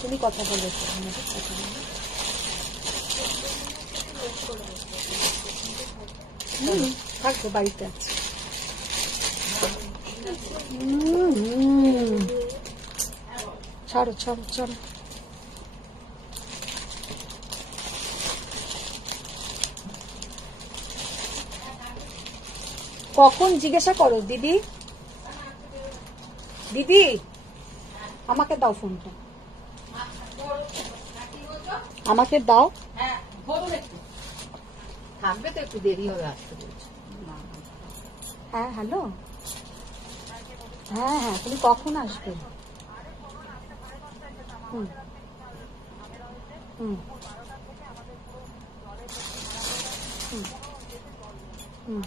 তুমি কথা বলেছো, কথা বলে থাকবে, বাড়িতে আছে। ছাড়ো ছাড়ো ছাড়ো। কখন জিজ্ঞাসা করো দিদি? দিদি আমাকে দাও ফোনটা, আমাকে দাও। থাকবে তো, একটু দেরি হবে আসতে বলছি। হ্যাঁ হ্যালো, হ্যাঁ হ্যাঁ, তুমি কখন আসবে? হুম হুম হুম হুম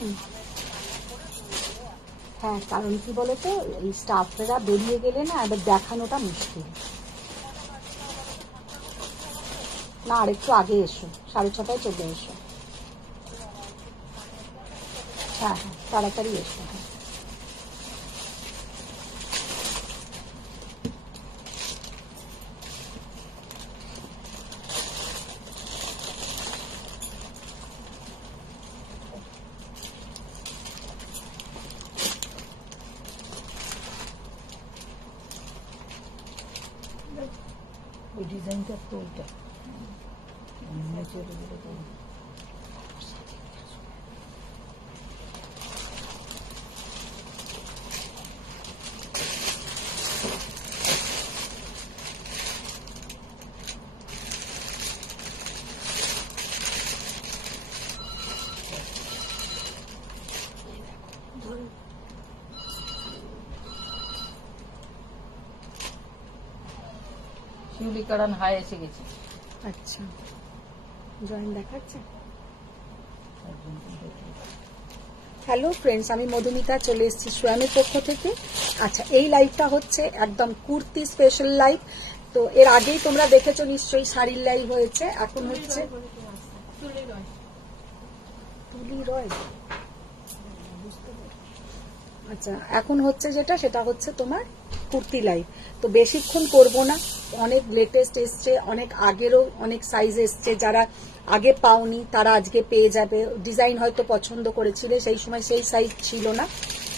হুম। হ্যাঁ, কারণ কি বলতো, এই স্টাফরা বেরিয়ে গেলে না এবার দেখানোটা মুশকিল। না, আর একটু আগে এসো, 6:30 চলে এসো। হ্যাঁ হ্যাঁ, তাড়াতাড়ি এসো। হ্যাঁ, ওই ডিজাইনটা তো ওইটা শিউলিকারান হাই এসে গেছে। আচ্ছা, জয়েন দেখাচ্ছে। হ্যালো ফ্রেন্ডস, আমি মধুমিতা চলে এসেছি সোয়ামের পক্ষ থেকে। আচ্ছা, এই লাইভটা হচ্ছে একদম কুর্তি স্পেশাল লাইভ। তো এর আগেই তোমরা দেখেছো নিশ্চয়ই, শাড়ির লাইভ হয়েছে। এখন হচ্ছে তুলি রয়। আচ্ছা, এখন হচ্ছে যেটা, সেটা হচ্ছে তোমার কুর্তি লাইভ। তো বেশিক্ষণ করব না, অনেক লেটেস্ট এসছে, অনেক আগেরও অনেক সাইজ এসছে। যারা আগে পাওনি তারা আজকে পেয়ে যাবে। ডিজাইন হয়তো পছন্দ করেছিলে, সেই সময় সেই সাইজ ছিল না,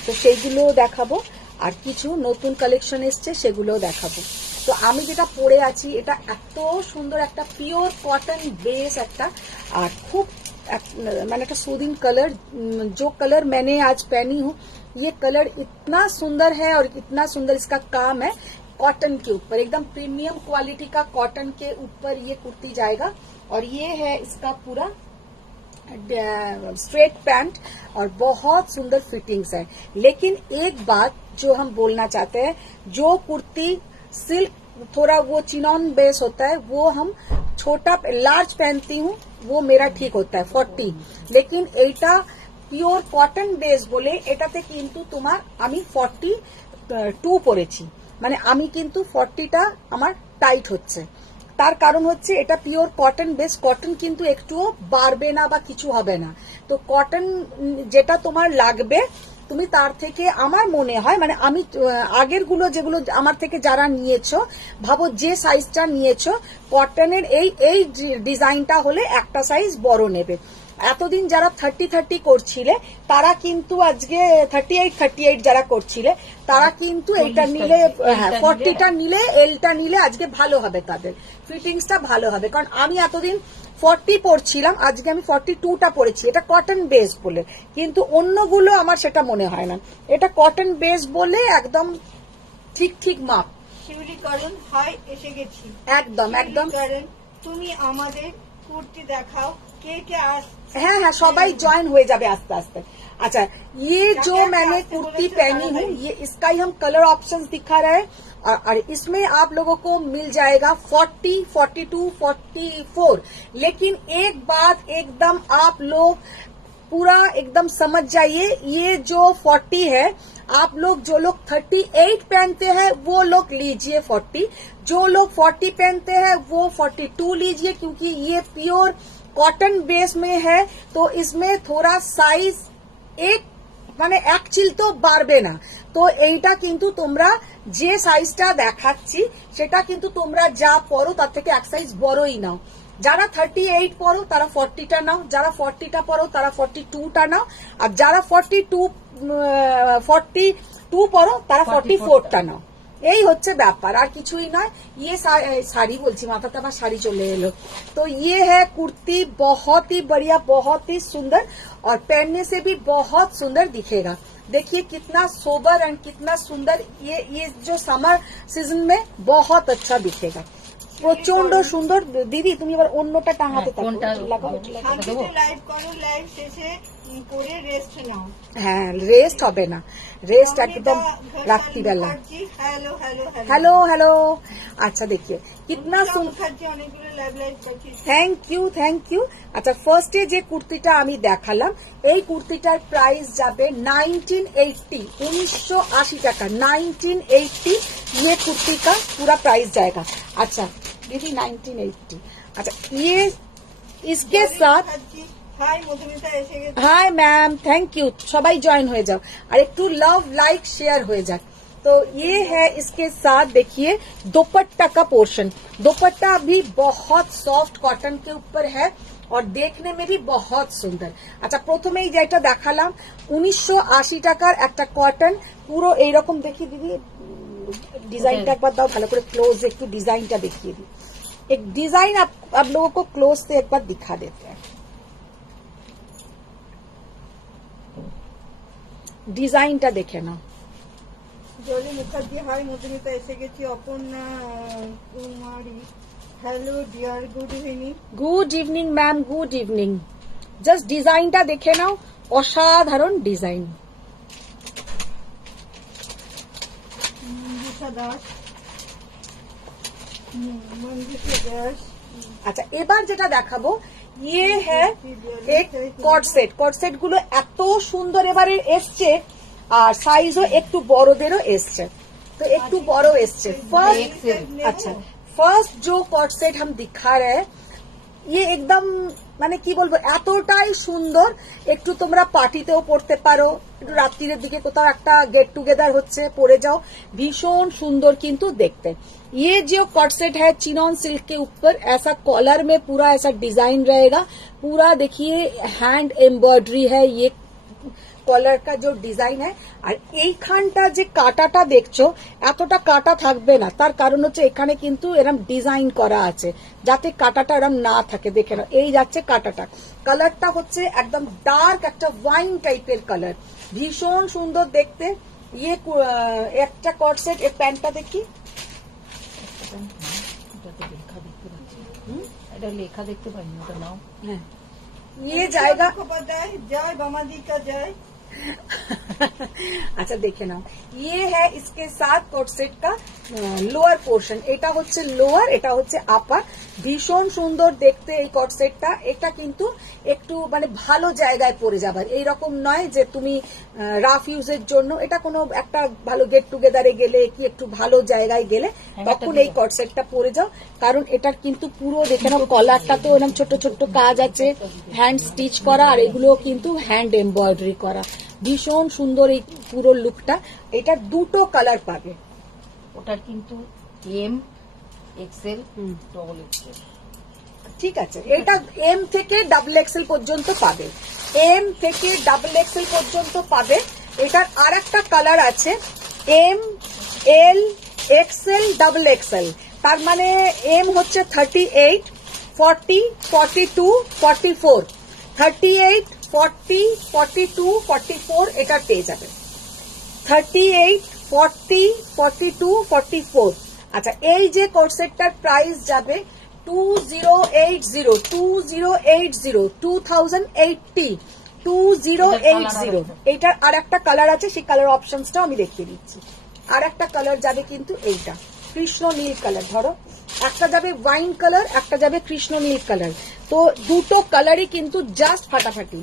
তো সেইগুলোও দেখাবো। আর কিছু নতুন কালেকশন এসছে, সেগুলোও দেখাবো। তো আমি যেটা পরে আছি, এটা এত সুন্দর একটা পিওর কটন বেস একটা, আর খুব मैंने একটা सूदिंग कलर, जो कलर मैंने आज पहनी हूँ, ये कलर इतना सुंदर है और इतना सुंदर इसका काम है। कॉटन के ऊपर एकदम प्रीमियम क्वालिटी का कॉटन के ऊपर ये कुर्ती जाएगा। और ये है इसका पूरा स्ट्रेट पैंट और बहुत सुंदर फिटिंग्स है। लेकिन एक बात जो हम बोलना चाहते हैं, जो कुर्ती सिल्क थोड़ा वो चिनॉन बेस होता है, वो हम छोटा लार्ज पहनती हूँ, वो मेरा ठीक होता है 40। लेकिन এইটা পিওর কটন বেস বলে এটাতে কিন্তু তোমার আমি 42 পরেছি, মানে আমি কিন্তু 40টা আমার টাইট হচ্ছে। তার কারণ হচ্ছে এটা পিওর কটন বেস, কটন কিন্তু একটুও বাড়বে না বা কিছু হবে না। তো কটন যেটা তোমার লাগবে, তুমি তার থেকে আমার মনে হয়, মানে আমি আগের গুলো যেগুলো আমার থেকে যারা নিয়েছো, ভাবো যে সাইজটা নিয়েছো, কটনের এই ডিজাইনটা হলে একটা সাইজ বড় নেবে। এতদিন যারা 30 করছিলে তারা কিন্তু আজকে 38 যারা করছিলে তারা কিন্তু এইটা নিলে, হ্যাঁ 40টা নিলে, এলটা নিলে আজকে ভালো হবে, তাদের ফিটিংসটা ভালো হবে। কারণ আমি এতদিন 40 পরছিলাম, আজকে আমি 42টা পরেছি, এটা কটন বেস বলে। কিন্তু অন্যগুলো আমার সেটা মনে হয় না, এটা কটন বেস বলে একদম ঠিক মাপ। শিউলিকরণ হাই এসে গেছি। একদম একদম। শিউলিকরণ, তুমি আমাদের কুর্তি देखाओ, কে কে আস। हाँ हाँ सबाई ज्वाइन हो जाए आस्ते आस्ते। अच्छा, ये जो मैंने कुर्ती पहनी हूँ, ये इसका ही हम कलर ऑप्शंस दिखा रहे हैं और इसमें आप लोगों को मिल जाएगा 40, 42, 44। लेकिन एक बात एकदम आप लोग पूरा एकदम समझ जाइए, ये जो 40 है, आप लोग जो लोग 38 पहनते हैं वो लोग लीजिए 40, जो लोग 40 पहनते हैं वो 42 लीजिए, क्योंकि ये प्योर कॉटन बेस में है तो इसमें थोड़ा साइज एक মানে এক চিল তো বাড়বে না। তো এইটা কিন্তু তোমরা যে সাইজটা দেখাচ্ছি সেটা কিন্তু তোমরা যা পরো তার থেকে এক সাইজ বড়ই নাও। যারা 38 পরো তারা 40টা নাও, যারা 40টা পরো তারা 42টা নাও, আর যারা 42 পরো তারা 44টা নাও। এই হচ্ছে ব্যাপার, আর কিছুই নয়। ये साड़ी बोलছি, মাথাতে আবার শাড়ি চলে এলো। तो ये है कुर्ती, बहुत ही बढ़िया, बहुत ही सुंदर और पहनने से भी बहुत सुंदर दिखेगा। देखिए कितना सोबर एंड कितना सुंदर, ये जो समर सीजन में बहुत अच्छा दिखेगा। প্রচন্ড সুন্দর। দিদি তুমি এবার অন্যটা টাঙাতে থাকো, লাগাও। লাইভ করো, লাইভ শেষে করে রেস্ট নাও। হ্যাঁ, রেস্ট হবে না, রেস্ট একদম রাত্রিবেলা। Hello hello hello hello. अच्छा देखिए कितना सुंदर, অনেকগুলো লাইভ লাইভ করছি। Thank you. আচ্ছা, ফার্স্টে যে কুর্তিটা আমি দেখালাম, এই কুর্তিটার প্রাইস যাবে 1980, 1980 টাকা। 1980 ये कुर्ती का पूरा प्राइस जाएगा। अच्छा दीदी 1980। अच्छा, ये इसके साथ হাই মধুমিতা এসে গেছে। Hi ma'am, thank you. सबाई ज्वाइन हो जाओ और एक टू लव लाइक शेयर हो जाए। तो ये है इसके साथ, देखिए दुपट्टा का पोर्शन। दुपट्टा भी बहुत सॉफ्ट कॉटन के ऊपर है और देखने में भी बहुत सुंदर। अच्छा, প্রথমেই যেটা দেখালাম 1980 টাকার একটা কটন, পুরো এইরকম। দেখি দিদি ডিজাইনটা একবার দাও ভালো করে, ক্লোজ একটু ডিজাইনটা দেখিয়ে দিই। एक डिजाइन आप लोगों को क्लोज से एक बार दिखा देते हैं। ডিজাইনটা দেখে নাও। জলি মুখার্জি হাই মধুমিতা এসে গেছি। Aparna Kumari hello dear, good evening. Good evening ma'am, good evening. Just ডিজাইনটা দেখে নাও, অসাধারণ ডিজাইন। মঞ্জুষা দাস, মঞ্জুষা দাস। আচ্ছা, এবার যেটা দেখাবো ये है एक কট সেট। কট সেট গুলো এত সুন্দর এবারে এসছে আর সাইজও একটু বড়দেরও এসছে, তো একটু বড় এসছে। फर्स्ट अच्छा, फर्स्ट जो कॉट सेट हम दिखा रहे हैं ये एकदम মানে কি বলবো, এতটাই সুন্দর। একটু তোমরা পার্টিতেও পড়তে পারো, একটু রাত্রির দিকে কোথাও একটা গেট টুগেদার হচ্ছে পরে যাও, ভীষণ সুন্দর কিন্তু দেখতে। ये जो कॉट सेट है चिनॉन सिल्क के ऊपर ऐसा कॉलर में पूरा ऐसा डिजाइन रहेगा, पूरा देखिए हैंड एम्ब्रॉयडरी है ये কলার কা যে ডিজাইন है। আর এইখানটা যে কাটাটা দেখছো এতটা কাটা থাকবে না, তার কারণ হচ্ছে এখানে কিন্তু এরকম ডিজাইন করা আছে যাতে কাটাটা এরকম না থাকে। দেখে নাও, এই যাচ্ছে কাটাটা। কালারটা হচ্ছে একদম ডার্ক একটা ওয়াইন টাইপের কালার, ভীষণ সুন্দর দেখতে। ইয়ে একটা কট সেট। এই প্যান্টটা দেখি, এটা লেখা দেখতে পাইনি, ওটা নাও। হ্যাঁ, ये जाएगा। জয় বামাদি কা জয়। अच्छा देखे नाओ, ये है इसके साथ कोट सेट का लोअर पोर्शन। এটা হচ্ছে লোয়ার, এটা হচ্ছে আপার। ভীষণ সুন্দর দেখতে এই কোট সেটটা। এটা কিন্তু একটু মানে ভালো জায়গায় পরে যাবার, এইরকম নয় যে তুমি রাফ ইউজের জন্য। এটা কোনো একটা ভালো গেট টুগেদারে গেলে কি একটু ভালো জায়গায় গেলে তখন এই কোট সেটটা পরে যাও, কারণ এটার কিন্তু পুরো দেখে নাও কলারটা তো এরকম ছোট ছোট কাজ আছে, হ্যান্ড স্টিচ করা, আর এগুলো কিন্তু হ্যান্ড এমব্রয়ডারি করা। ভীষণ সুন্দর এই পুরো লুকটা। এটা দুটো কালার পাবে, ওটার কিন্তু এম এক্সেল ডবল এক্সেল। ঠিক আছে, এটা এম থেকে ডাবল এক্সেল পর্যন্ত পাবে, এম থেকে ডাবল এক্সেল পর্যন্ত পাবে। এটার আর একটা কালার আছে এম, এল, এক্সেল, ডাবল এক্সেল। তার মানে এম হচ্ছে 38, 40, 42, 44, 38, 40, 42, 44 এটা পেয়ে যাবে। 38, 40, 42, 44 আচ্ছা, এই যে কোর্সেটটার প্রাইস যাবে 2080 এইটার আর একটা কালার আছে, সেই কালার অপশনসটাও আমি দেখিয়ে দিচ্ছি। আর একটা কালার যাবে কিন্তু এইটা কৃষ্ণ নীল কালার, ধরো একটা যাবে ওয়াইন কালার, একটা যাবে কৃষ্ণ নীল কালার। তো দুটো কালারই কিন্তু জাস্ট ফাটাফাটি।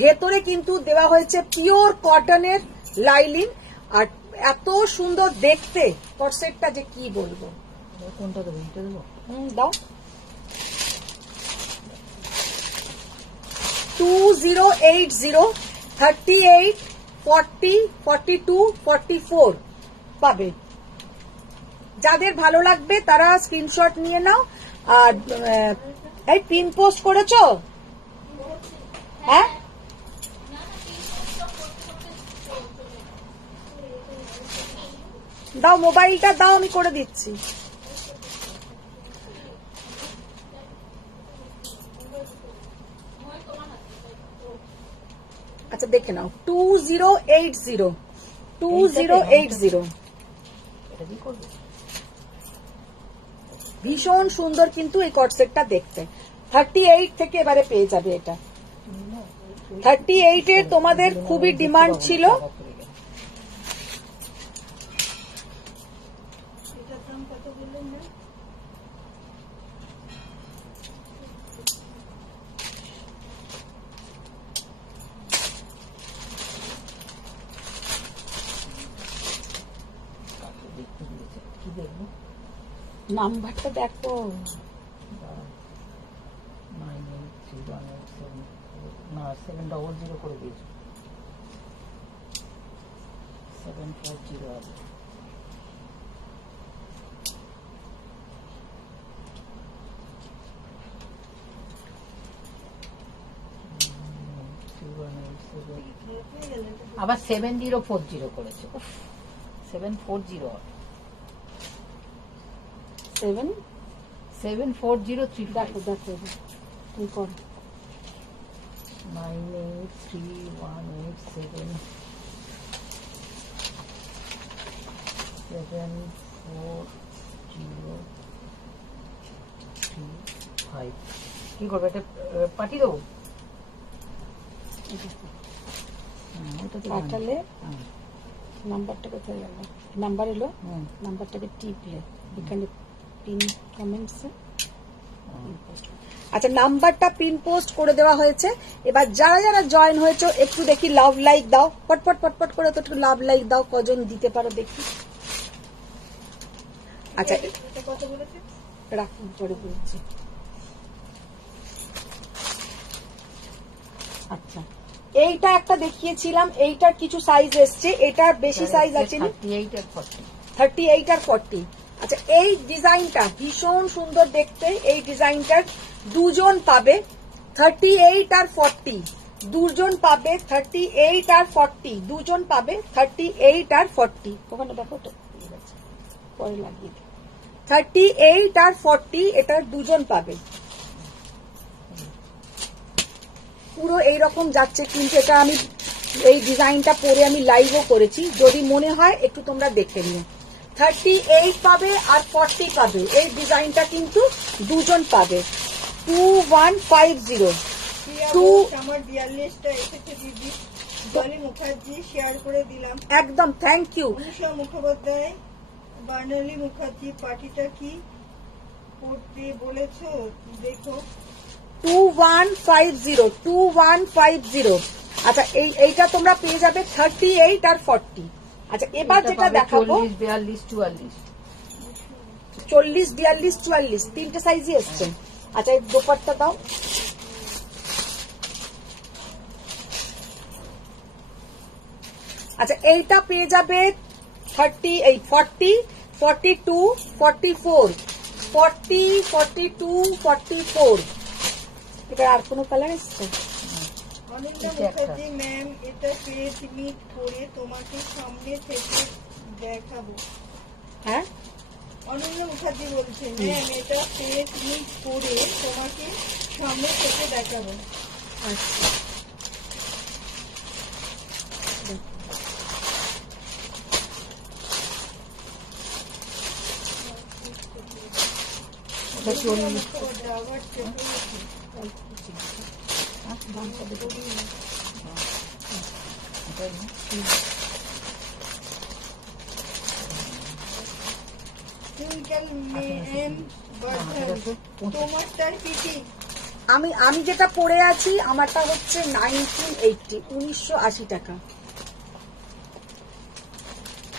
ভেতরে কিন্তু দেওয়া হয়েছে পিওর কটনের লাইলিন, আর এত সুন্দর দেখতে কর্সেটটা যে কি বলবো। কোনটা দেবো, এটা দেবো? দাও। 2080 38 40 42 44 পাবে। যাদের ভালো লাগবে তারা স্ক্রিনশট নিয়ে নাও। আর এই পিন পোস্ট করেছো? হ্যাঁ, দাও মোবাইলটা দাও, আমি করে দিচ্ছি। আচ্ছা দেখে নাও 2080 এটা কি করবো? ভীষণ সুন্দর কিন্তু এই কটসেটটা দেখতে। 38 থেকে এবারে পেয়ে যাবে এটা। 38 এর তোমাদের খুবই ডিমান্ড ছিল। এটার দাম কত বললেন না? কি দেখবো? নাম্বারটা দেখো। 983187 না 700 করে দিয়েছো। 740 আছে। আবার 7040 করেছে। 740 7 74035 দেখো দেখো তুমি করো। 983187 74035 কি করবে? এটা পাঠিয়ে দেবো। পাঠালে নাম্বারটা কোথায় গেল? নাম্বার এলো, নাম্বারটাকে টিপলে এখানে পিন কমেন্টসে। আচ্ছা, নাম্বারটা পিন পোস্ট করে দেওয়া হয়েছে। এবার যারা যারা জয়েন হয়েছে একটু দেখি লাভ লাইক দাও, পটপট পটপট করে তো একটু লাভ লাইক দাও, কজন দিতে পারো দেখি। আচ্ছা এটা কত বলেছে? রাখুন, পরে বলছি। আচ্ছা, এইটা একটা দেখিয়েছিলাম, এইটার কিছু সাইজ এসছে, এটার বেশি সাইজ আছে 38 আর 40। 38 আর 40। আচ্ছা, এই ডিজাইনটা ভীষণ সুন্দর দেখতে। এই ডিজাইনটার দুজন পাবে 38 আর 40, দুজন পাবে 38 আর 40, দুজন পাবে 38 আর 40। ওখানে দেখো তো পরে লাগিয়ে দিই। 38 আর 40 এটার দুজন পাবে। পুরো এইরকম যাচ্ছে, কিন্তু এটা আমি এই ডিজাইনটা পরে আমি লাইভও করেছি, যদি মনে হয় একটু তোমরা দেখে নিও। 38 পাবে আর 40 পাবে। এই ডিজাইনটা কিন্তু দুজন পাবে। 2150 আমার ডিয়ার লিস্টটা এসেছে দিদি। জলি মুখার্জি শেয়ার করে দিলাম। একদম থ্যাংক ইউ। অনুষা মুখোপাধ্যায়, বার্নালি মুখার্জি, পার্টিটা কি করতে বলেছো দেখো। 2150। আচ্ছা, এইটা তোমরা পেয়ে যাবে 38 আর 40। আচ্ছা, এবার যেটা দেখাবো 40 42 44। 40 42 44 তিনটে সাইজই এসছে। আচ্ছা, এই দোপাট্টা দাও। আচ্ছা, এইটা পেয়ে যাবে 38 40 42 44 40 42 44। এটা আর কোনো কালার এসছে? অনিন্দা মুখার্জি ম্যাম, এটা পেজ মিট করে তোমাকে সামনে থেকে দেখাবো। হ্যাঁ, অনিন্দা মুখার্জি বলছে ম্যাম, এটা পেজ মিট করে তোমাকে সামনে থেকে দেখাবো। আচ্ছা, এটা 40 ডাবার চেপে টুইঙ্কেল এম বার্ধন তোমারটার কি কি? আমি যেটা পরে আছি আমারটা হচ্ছে 1980 টাকা।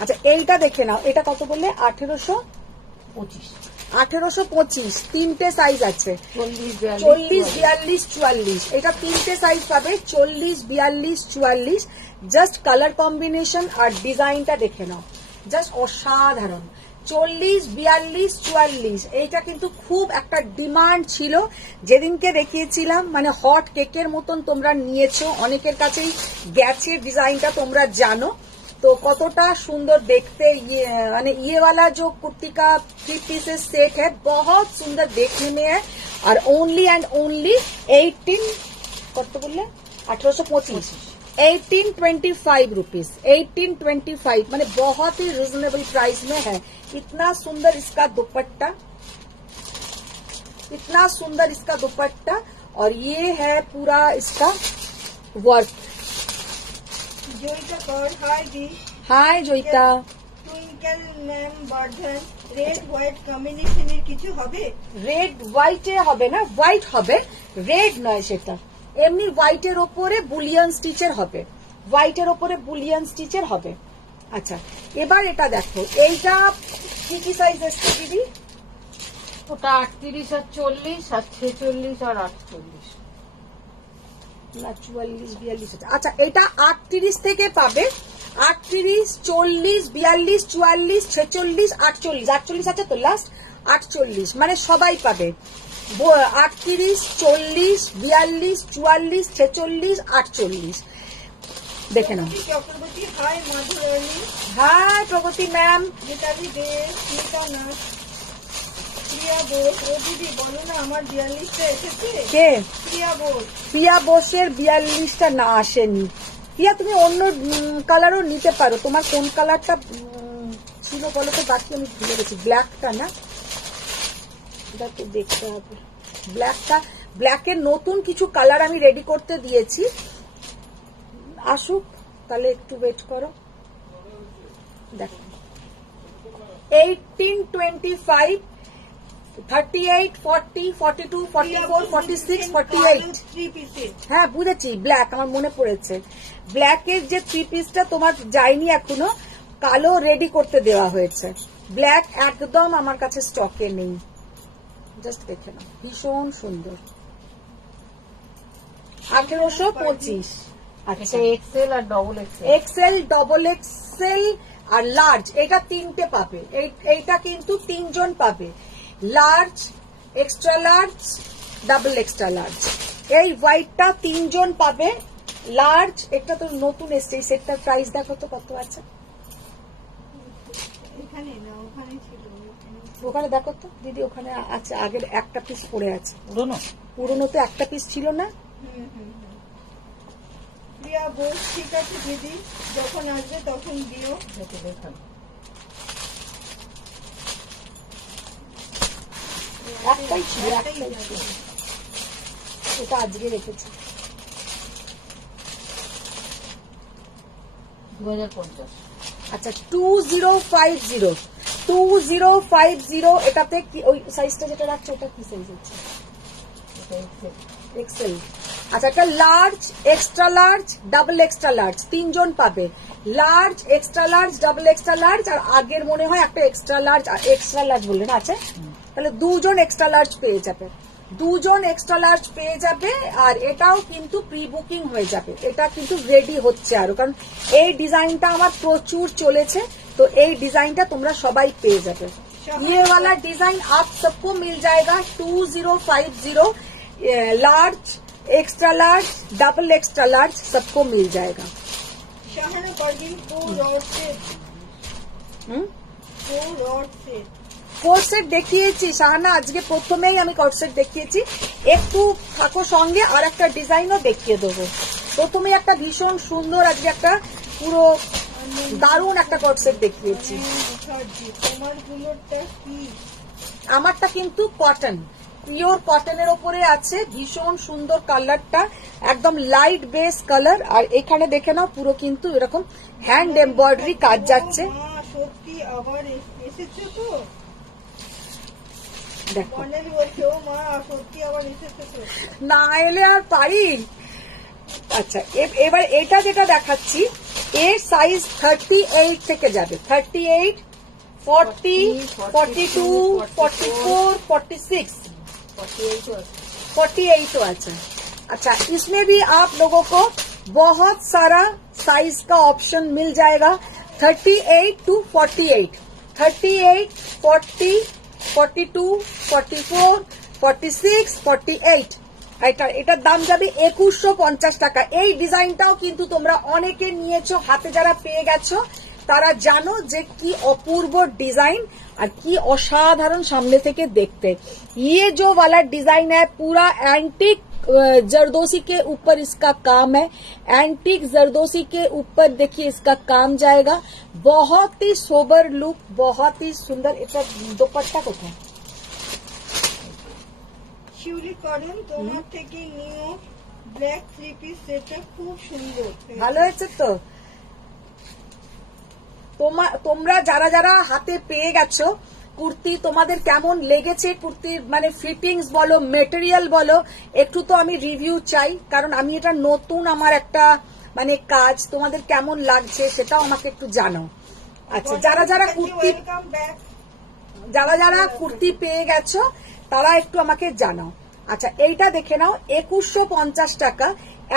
আচ্ছা এইটা দেখে নাও, এটা কত বললে? 1825, তিনটে সাইজ আছে, 40, 40, 42, 44। এটা তিনটে সাইজ পাবে, 40, 42, 44। জাস্ট কালার কম্বিনেশন আর ডিজাইনটা দেখে নাও, জাস্ট অসাধারণ। 40, 42, 44 এইটা কিন্তু খুব একটা ডিমান্ড ছিল, যেদিনকে দেখিয়েছিলাম মানে হট কেকের মতন তোমরা নিয়েছো, অনেকের কাছেই গেছে ডিজাইনটা, তোমরা জানো তো কতটা সুন্দর देखते ये माने ये वाला जो कुर्ती का 3 पीसेस सेट है बहुत सुंदर देखने में है और ओनली एंड ओनली 18 कत बोले 1825 1825 रुपीज 1825 माने बहुत ही रिजनेबल प्राइस में है। इतना सुंदर इसका दुपट्टा, इतना सुंदर इसका दुपट्टा और ये है पूरा इसका वर्क। জয়িতা কর হাই দি হাই জয়িতা। টুইঙ্কেল নেম বার্ধন রেড হোয়াইট কম্বিনেশনের কিছু হবে? রেড হোয়াইটে হবে না, হোয়াইট হবে, রেড নয় সেটা, এমনি হোয়াইটের ওপরে বুলিয়ান স্টিচের হবে, হোয়াইটের ওপরে বুলিয়ান স্টিচের হবে। আচ্ছা এবার এটা দেখো, এইটা কি কি সাইজ এসছে দিদি? ওটা 38 আর 40 আর 46 আর 48। না 44, 42 আছে। আচ্ছা এটা 38 থেকে পাবে, 38, 40, 42, 44, 46, 48, 48 আছে তো লাস্ট 48, মানে সবাই পাবে। 38, 40, 42, 44, 46, 48 দেখে নাও। চক্রবর্তী হাই মাধুরানী হাই প্রগতি ম্যাম। মিতালি দে স্মিতা নাথ প্রিয়া বোস। ও দিদি বলো না আমার 42টা এসেছে। কে? প্রিয়া বোস। প্রিয়া বোসের 42টা না আসেনি। প্রিয়া তুমি অন্য কালারও নিতে পারো, তোমার কোন কালারটা ছিল বলো তো, বাকি আমি ভুলে গেছি। ব্ল্যাকটা না, দেখতে হবে ব্ল্যাকটা, ব্ল্যাকের নতুন কিছু কালার আমি রেডি করতে দিয়েছি, আসুক তাহলে একটু ওয়েট করো। দেখো 1825, 38, 40, 42, 44, 46, 48। 3 পিসেস। হ্যাঁ বুঝেছি, ব্ল্যাক আমার মনে পড়েছে। ব্ল্যাকের যে 3 পিসটা তোমার যায়নি এখনো, কালো রেডি করতে দেওয়া হয়েছে, ব্ল্যাক একদম আমার কাছে স্টকে নেই। জাস্ট দেখে নাও, ভীষণ সুন্দর। 1825। আচ্ছা এটা এক্সেল আর double XL. XL, double XL আর লার্জ, এটা তিনটে পাবে। এইটা কিন্তু 3 জন পাবে, large, extra large, double extra large. এই হোয়াইটটা 3 জন পাবে, লার্জ। এটা তো নতুন এসছে, এই সেটটার প্রাইস দেখো তো কত আছে এখানে না ওখানে ছিল। ওখানে দেখো তো দিদি, ওখানে আছে, আগের একটা পিস পড়ে আছে, পুরনো পুরোনো তো একটা পিস ছিল না। প্রিয়া বোস ঠিক আছে দিদি, যখন আসবে তখন দিও। দেখে দেখান। একটাই ছিল, একটাই ছিল, ওটা আজকে রেখেছি। 2050। আচ্ছা 2050, 2050 এটাতে কি ওই সাইজটা যেটা রাখছো ওটা কি সাইজ হচ্ছে? এটা এক্সেল। এক্সেল। আচ্ছা একটা large, extra large, double extra large, 3 জন পাবে। Large, extra large, double extra large, আর আগের মনে হয় একটা এক্সট্রা লার্জ বললেন আছে, তাহলে 2 জন এক্সট্রা লার্জ পেয়ে যাবে, 2 জন এক্সট্রা লার্জ পেয়ে যাবে। আর এটাও কিন্তু প্রি বুকিং হয়ে যাবে, এটা কিন্তু রেডি হচ্ছে আরো, কারণ এই ডিজাইনটা আমার প্রচুর চলেছে, তো এই ডিজাইনটা তোমরা সবাই পেয়ে যাবে। ये वाला डिजाइन आप सबको मिल जाएगा 2050, large, extra large, double extra large सबको मिल जाएगा। শাহানা পারভিন কো রড সেট। কো রড সেট কোট সেট দেখিয়েছি শাহানা, আজকে প্রথমেই আমি কোট সেট দেখিয়েছি, একটু থাকো সঙ্গে, আর একটা ডিজাইনও দেখিয়ে দেবো। প্রথমে একটা ভীষণ সুন্দর, আজকে একটা পুরো দারুণ একটা কোট সেট দেখিয়েছি। মুখার্জি তোমার গুলোটা কি? আমারটা কিন্তু কটন, পিওর কটনের ওপরে আছে, ভীষণ সুন্দর কালারটা, একদম লাইট বেস কালার। আর এখানে দেখে নাও পুরো কিন্তু এরকম হ্যান্ড এমব্রয়ডারি কাজ যাচ্ছে। মা সত্যি আবার এসেছে তো, দেখো অনেক বলছে ও মা সত্যি আবার এসেছে তো। না এলে আর পারি। আচ্ছা এবার এটা যেটা দেখাচ্ছি এর সাইজ 38 থেকে যাবে, 38, 40, 42, 44, 46, 48 तो अच्छा इसमें भी आप लोगों को बहुत सारा साइज का ऑप्शन मिल जाएगा। 38 to 48, 38, 40, 42, 44, 46, 48। এটার দাম যাবে 2150 টাকা। এই ডিজাইনটাও কিন্তু তোমরা অনেকে নিয়েছো, হাতে যারা পেয়ে গেছো তারা জানো যে কি অপূর্ব ডিজাइन और की असाधारण सामने থেকে देखते। ये जो वाला डिजाइन है पूरा एंटीक जरदोसी के ऊपर इसका काम है, एंटीक जरदोसी के ऊपर देखिए इसका काम जाएगा। बहुत ही सोबर लुक, बहुत ही सुंदर। এটা দোপাট্টা কোথায়? শিউলি করেন তোমার থেকে নিউ ব্ল্যাক থ্রি পিস সেটটা খুব সুন্দর, ভালো হয়েছে তো। তোমরা যারা যারা হাতে পেয়ে গেছো কুর্তি, তোমাদের কেমন লেগেছে কুর্তির মানে ফিটিংস বলো, মেটেরিয়াল বলো, একটু তো আমি রিভিউ চাই, কারণ আমি এটা নতুন আমার একটা মানে কাজ, তোমাদের কেমন লাগছে সেটাও আমাকে একটু জানাও। আচ্ছা যারা যারা কুর্তি পেয়ে গেছো তারা একটু আমাকে জানাও। আচ্ছা এইটা দেখে নাও 2150 টাকা,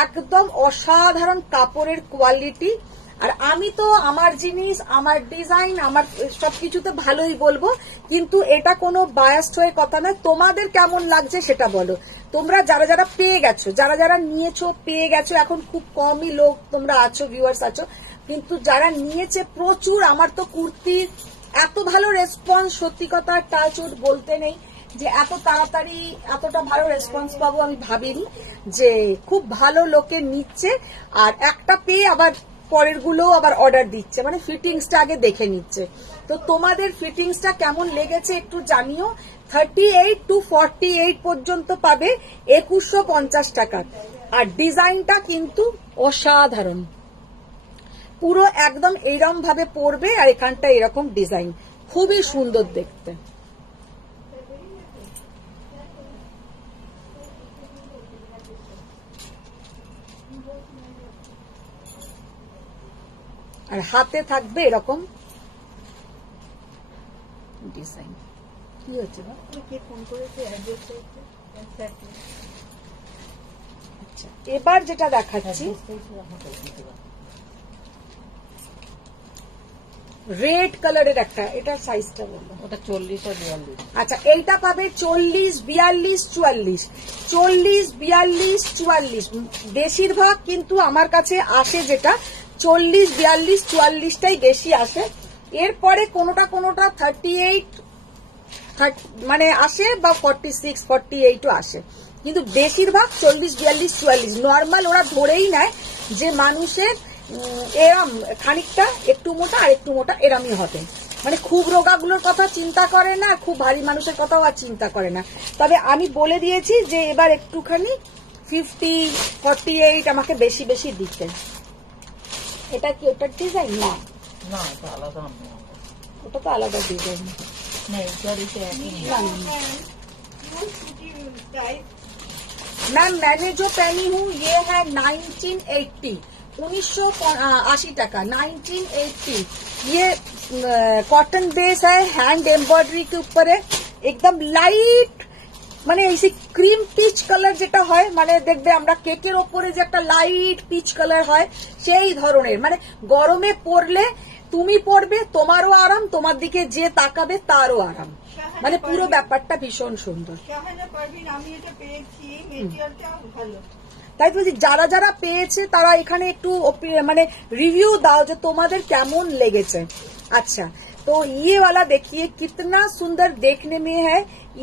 একদম অসাধারণ কাপড়ের কোয়ালিটি। আর আমি তো আমার জিনিস, আমার ডিজাইন, আমার সবকিছুতে ভালোই বলবো, কিন্তু এটা কোনো বায়াসড হয়ে কথা নয়। তোমাদের কেমন লাগছে সেটা বলো। তোমরা যারা যারা পেয়ে গেছো, যারা যারা নিয়েছো পেয়ে গেছো, এখন খুব কমই লোক তোমরা আছো, ভিউয়ার্স আছো, কিন্তু যারা নিয়েছে প্রচুর। আমার তো কুর্তির এত ভালো রেসপন্স, সত্যি কথা টাচউড বলতে নেই যে এত তাড়াতাড়ি এতটা ভালো রেসপন্স পাবো আমি ভাবিনি, যে খুব ভালো লোকে নিচ্ছে আর একটা পেয়ে আবার পরের গুলো আবার অর্ডার দিচ্ছে, মানে ফিটিংসটা আগে দেখে নিচ্ছে। তো তোমাদের ফিটিংসটা কেমন লেগেছে একটু জানিও। 38 to 48 পর্যন্ত পাবে 2150 টাকা। আর ডিজাইনটা কিন্তু অসাধারণ, পুরো একদম এইরকম ভাবে পড়বে আর এখানটা এরকম ডিজাইন, খুবই সুন্দর দেখতে। আর হাতে থাকবে এরকম ডিজাইন। কি হচ্ছে না? ফোন করেছে আচ্ছা এবার যেটা দেখাচ্ছি রেড কালারের একটা, এটার সাইজটা বললো। ওটা 40 আর 42। আচ্ছা এইটা পাবে 40, 42, 44, 40, 42, 44। বেশিরভাগ কিন্তু আমার কাছে আসে যেটা 40, 42, 44টাই বেশি আসে। এরপরে কোনোটা কোনোটা 38 মানে আসে বা 46, 48ও আসে, কিন্তু বেশিরভাগ 40, 42, 44 নর্মাল ওরা ধরেই নেয় যে মানুষের এরম খানিকটা একটু মোটা আর একটু মোটা এরমই হবে, মানে খুব রোগাগুলোর কথা চিন্তা করে না, খুব ভারী মানুষের কথাও আর চিন্তা করে না। তবে আমি বলে দিয়েছি যে এবার একটুখানি 50, 48 আমাকে বেশি বেশি দিতে। এটা কি ওটার ডিজাইন? না না এটা আলাদা, ওটা তো আলাদা ডিজাইন। না এটার এটা একই। मैम मैंने जो पहनी हूँ ये है 1980, 1980 টাকা, 1980। ये कॉटन बेस है, हैंड एम्ब्रॉयडरी के ऊपर है, एकदम लाइट মানে এই ক্রিম পিচ কালার যেটা হয়, মানে দেখবে আমরা কেকের ওপরে যে একটা লাইট পিচ কালার হয় সেই ধরনের, মানে গরমে পরলে তুমি পরবে তোমারও আরাম, তোমার দিকে যে তাকাবে তারও আরাম, মানে পুরো ব্যাপারটা ভীষণ সুন্দর। আমি এটা পেয়েছি, মেটেরিয়ালটাও ভালো। তাই বলছি যারা যারা পেয়েছে তারা এখানে একটু মানে রিভিউ দাও যে তোমাদের কেমন লেগেছে। আচ্ছা तो ये वाला देखिए कितना सुंदर देखने में है।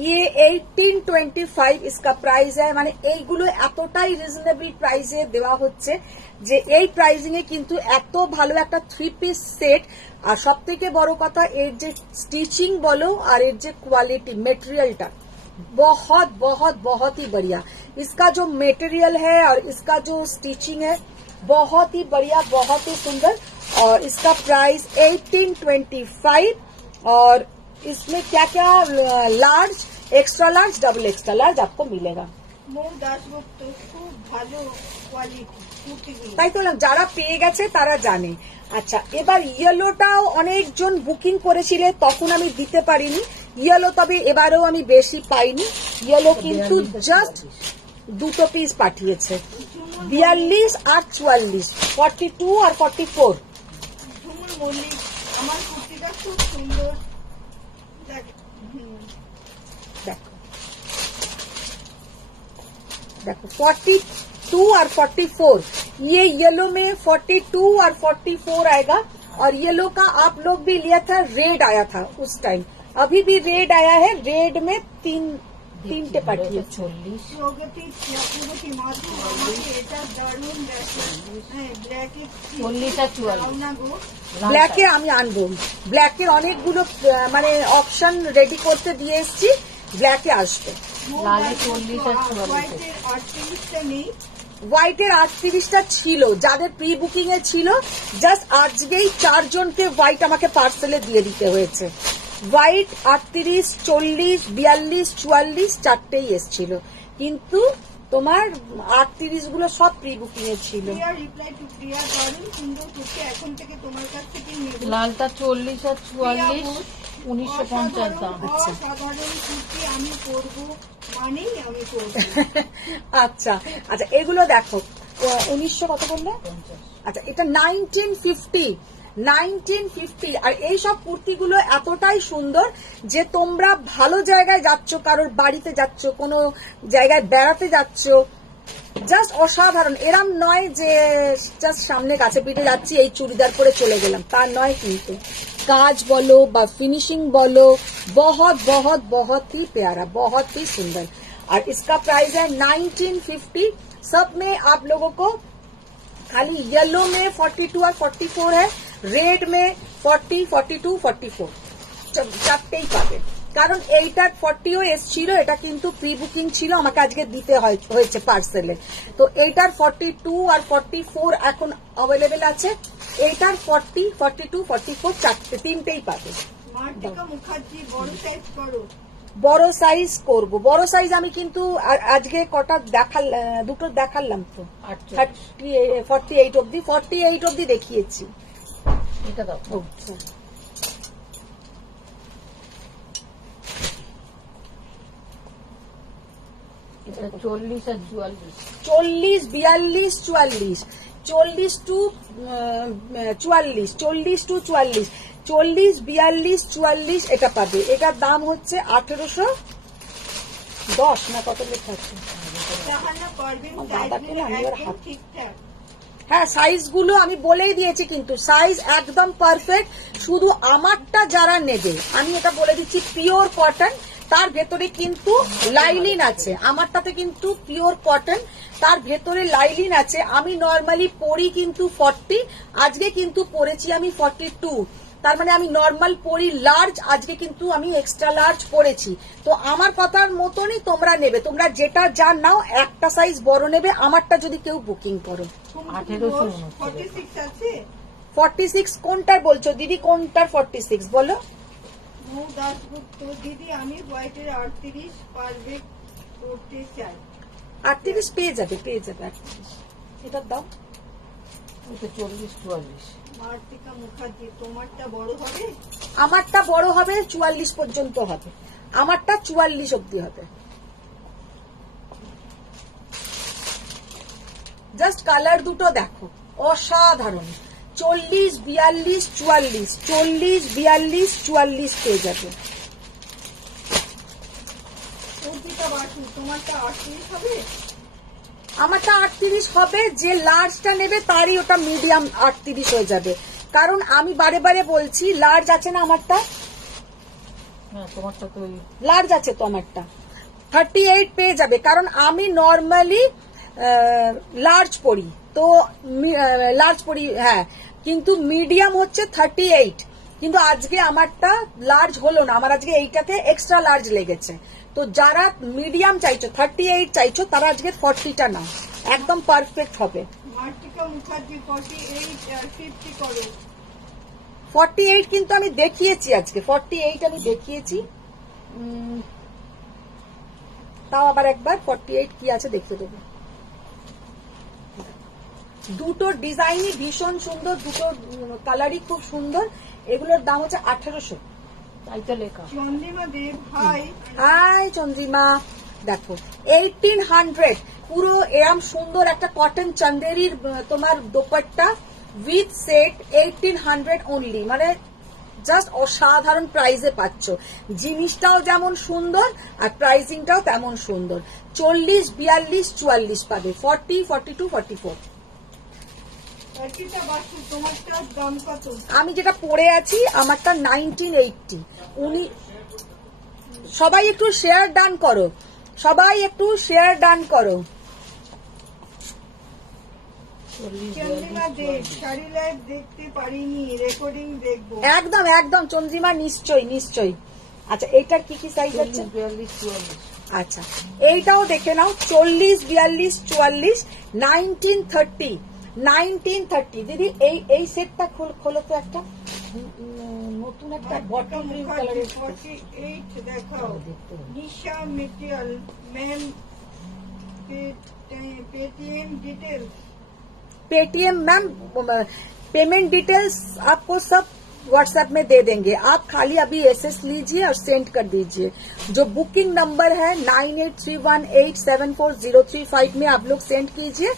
ये 1825 इसका प्राइस है, মানে এইগুলো এতটাই রিজনেবল প্রাইসে দেওয়া হচ্ছে যে এই প্রাইসিং এ কিন্তু এত ভালো একটা 3 পিস সেট। আর সব থেকে বড় কথা এর যে স্টিচিং বলো আর এর যে কোয়ালিটি মেটেরিয়ালটা बहुत बहुत बहुत ही बढ़िया। इसका जो मटेरियल है और इसका जो स्टिचिंग है बहुत ही बढ़िया, बहुत ही सुंदर। और इसका प्राइस 1825 और इसमें क्या क्या large, extra large, double extra large आपको मिलेगा। মৌ দাশগুপ্ত খুব ভালো কোয়ালিটি কুর্তিগুলো। তাই তো না, যারা পেয়ে গেছে তারা জানে। আচ্ছা, এবার ইয়েলোটাও অনেকজন বুকিং করেছিলে, তখন আমি দিতে পারিনি ইয়েলো, তবে এবারেও আমি বেশি পাইনি ইয়েলো, কিন্তু জাস্ট দুটো পিস পাঠিয়েছে 42 আর 44, 42 আর 44। ঝুমুর মল্লিক, আমার কুর্তিটা খুব সুন্দর। দেখ, देखो देखो 42 और 44, ये येलो में 42 और 44 आएगा। और येलो का आप लोग भी लिया था, रेड आया था उस टाइम, अभी भी रेड आया है। रेड में তিনটে পাঠিয়েছে। 40 প্রগতি প্রগতি মাধু, আমাকে এটা দারুণ দেখে। হ্যাঁ, ব্ল্যাকে 40 আর 44 না গো। ব্ল্যাকে আমি আনবো, ব্ল্যাকের অনেকগুলো মানে অপশন রেডি করতে দিয়ে এসছি, ব্ল্যাকে আসবে। লালে 40 আর 44 হোয়াইটের 38টা নেই। হোয়াইটের 38টা ছিল, যাদের প্রি বুকিং এ ছিল, জাস্ট আজকেই 4 জনকে হোয়াইট আমাকে পার্সেলে দিয়ে দিতে হয়েছে। হোয়াইট 38, 40, 42, 44 চারটেই এসছিল, কিন্তু তোমার 38 গুলো সব প্রি বুকিং এ ছিল। প্রিয়া রিপ্লাই টু প্রিয়া, দারুণ সুন্দর কুর্তি, এখন থেকে তোমার কাছ থেকে নেব। লালটা 40 আর 44 1950 দাম। অসাধারণ কুর্তি আমি পরবো, মানেই আমি পরবো। আচ্ছা আচ্ছা, এগুলো দেখো 1900 কত বললে? আচ্ছা, এটা 1950। আর এই সব কুর্তিগুলো এতটাই সুন্দর যে তোমরা ভালো জায়গায় যাচ্ছ, কারোর বাড়িতে যাচ্ছ, কোনো জায়গায় বেড়াতে যাচ্ছ, জাস্ট অসাধারণ। এরম নয় যে জাস্ট সামনে কাছে পিঠে যাচ্ছি এই চুড়িদার পরে চলে গেলাম, তা নয়। কিন্তু কাজ বলো বা फिनिशिंग बोलो, बहुत बहुत बहुत ही प्यारा, बहुत ही सुंदर। और इसका प्राइस है 1950। सब में आप लोगों को खाली येलो में 42 और 44 है, रेड में 40, 42, 44 চারটেই পাবে। কারণ এইটার 40ও এসছিল, এটা কিন্তু প্রি বুকিং ছিল, আমাকে আজকে দিতে হয়েছে পার্সেলে। তো এইটার 42 আর 44 এখন অ্যাভেলেবেল আছে। এইটার 40, 42, 44 তিনটেই পাবে। মার্টিকা মুখার্জি, বড় সাইজ করো। বড় সাইজ করব, বড় সাইজ আমি কিন্তু আজকে কটা দুটো দেখালাম তো, 48 অব্দি দেখিয়েছি। এটা দাও। আচ্ছা, এটা 40 আর 44 40, 42, 44, 40 টু 44, 40 টু 44, 40, 42, 44 এটা পাবে। এটার দাম হচ্ছে 1810 না কত লেখা আছে? তাহানা পারবেন, দাদাকে না আমি ওর একদম হাত, ঠিকঠাক। হ্যাঁ সাইজ গুলো আমি বলেই দিয়েছি, কিন্তু সাইজ একদম পারফেক্ট। শুধু আমারটা যারা নেবে, আমি এটা বলে দিচ্ছি পিওর কটন, তার ভেতরে কিন্তু লাইলিন আছে। আমারটাতে কিন্তু পিওর কটন, তার ভেতরে লাইলিন আছে। আমি নর্মালি পরি কিন্তু 40, আজকে কিন্তু পরেছি আমি 42, তার মানে আমি নর্মাল পরি লার্জ, আজকে কিন্তু আমি এক্সট্রা লার্জ পরেছি। তো আমার কথার মতনই তোমরা নেবে, তোমরা যেটা যা নাও, একটা সাইজ বড় নেবে। আমারটা যদি কেউ বুকিং করো 46 আছে। 46 কোনটার বলছো দিদি? কোনটার 46 বলো? মৌ দাশগুপ্ত, দিদি আমি হোয়াইটের 38 পারবে করতে চাই। 38 পেয়ে যাবে 38। এটার দাম এটা 40 44 মার্টিকা মুখার্জি, তোমারটা বড় হবে। আমারটা বড় হবে, 44 পর্যন্ত হবে। আমারটা 44 অব্দি হবে। জাস্ট কালার দুটো দেখো, অসাধারণ। 40, 42, 44, 40, 42, 44 পেয়ে যাবে। অর্পিতা বাসু, তোমারটা 38 হবে। আমারটা 38 হবে, যে লার্জটা নেবে তারই ওটা মিডিয়াম 38 হয়ে যাবে। কারণ আমি বারে বারে বলছি লার্জ আছে না আমারটা, হ্যাঁ তোমারটা তো ওই লার্জ আছে তো আমারটা, 38 পেয়ে যাবে। কারণ আমি নর্মালি লার্জ পরি, তো লার্জ পরি, হ্যাঁ, কিন্তু মিডিয়াম হচ্ছে 38, কিন্তু আজকে আমারটা লার্জ হলো না, আমার আজকে এইটাতে এক্সট্রা লার্জ লেগেছে। তো যারা মিডিয়াম চাইছো, 38 চাইছো, তারা আজকে 40টা নাও, একদম পারফেক্ট হবে। মার্টিকা মুখার্জি 48 আর 50 করো। 48 কিন্তু আমি দেখিয়েছি আজকে, 48 আমি দেখিয়েছি। তাও আবার একবার 48 কি আছে দেখিয়ে দেবো। দুটো ডিজাইনই ভীষণ সুন্দর, দুটো কালারই খুব সুন্দর। এগুলোর দাম হচ্ছে 1800। তাই তো লেখা। চন্দ্রিমা দেব হাই। হাই চন্দ্রিমা, দেখো 1800 পুরো এরম সুন্দর একটা কটন চন্দেরির তোমার দোপাট্টা উইথ সেট 1800 অনলি, মানে জাস্ট অসাধারণ প্রাইসে পাচ্ছ। জিনিসটাও যেমন সুন্দর আর প্রাইসিংটাও তেমন সুন্দর। 40, 42, 44 পাবে, 40, 42, 44। অর্পিতা বাসু তোমারটার দাম কত? আমি যেটা পরে আছি আমারটা 1980। উনি সবাই একটু শেয়ার ডান করো, সবাই একটু শেয়ার ডান করো। চন্দ্রিমা দেব শাড়ি লাইভ দেখতে পারিনি, রেকর্ডিং দেখবো। একদম একদম চন্দ্রিমা, নিশ্চয়ই নিশ্চয়ই। আচ্ছা এইটার কি কি সাইজ আছে? 42, 44। আচ্ছা এইটাও দেখে নাও, 40, 42, 44, 1930, 1930। দিদি এই সেটটা খোলো তো, একটা নতুন একটা বটল গ্রিন কালারের। 48 দেখাও। নিশা মেটেরিয়াল ম্যান Paytm details. Paytm ma'am payment details आपको सब व्हाट्सएप में दे देंगे, आप खाली अभी एसएस लीजिए और सेंड कर दीजिए। जो बुकिंग नंबर है 9831874035 में आप लोग सेंड कीजिए।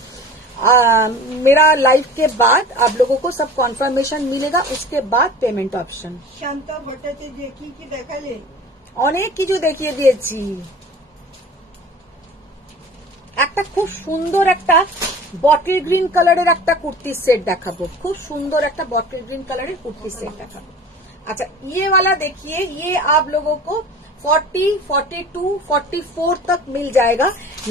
मेरा लाइव के बाद आप लोगों को सब कॉन्फर्मेशन मिलेगा, उसके बाद पेमेंट ऑप्शन। शांता भट्टाचार्य की देखाले? অনেক কিছু দেখিয়ে দিয়েছি। একটা খুব সুন্দর একটা বটল গ্রিন কালারের একটা কুর্তি সেট দেখাবো, খুব সুন্দর একটা বটल ग्रीन कलर कुर्ती सेट देखाबो। अच्छा ये वाला देखिए, ये आप लोगों को 40, 42, 44 तक मिल जाएगा।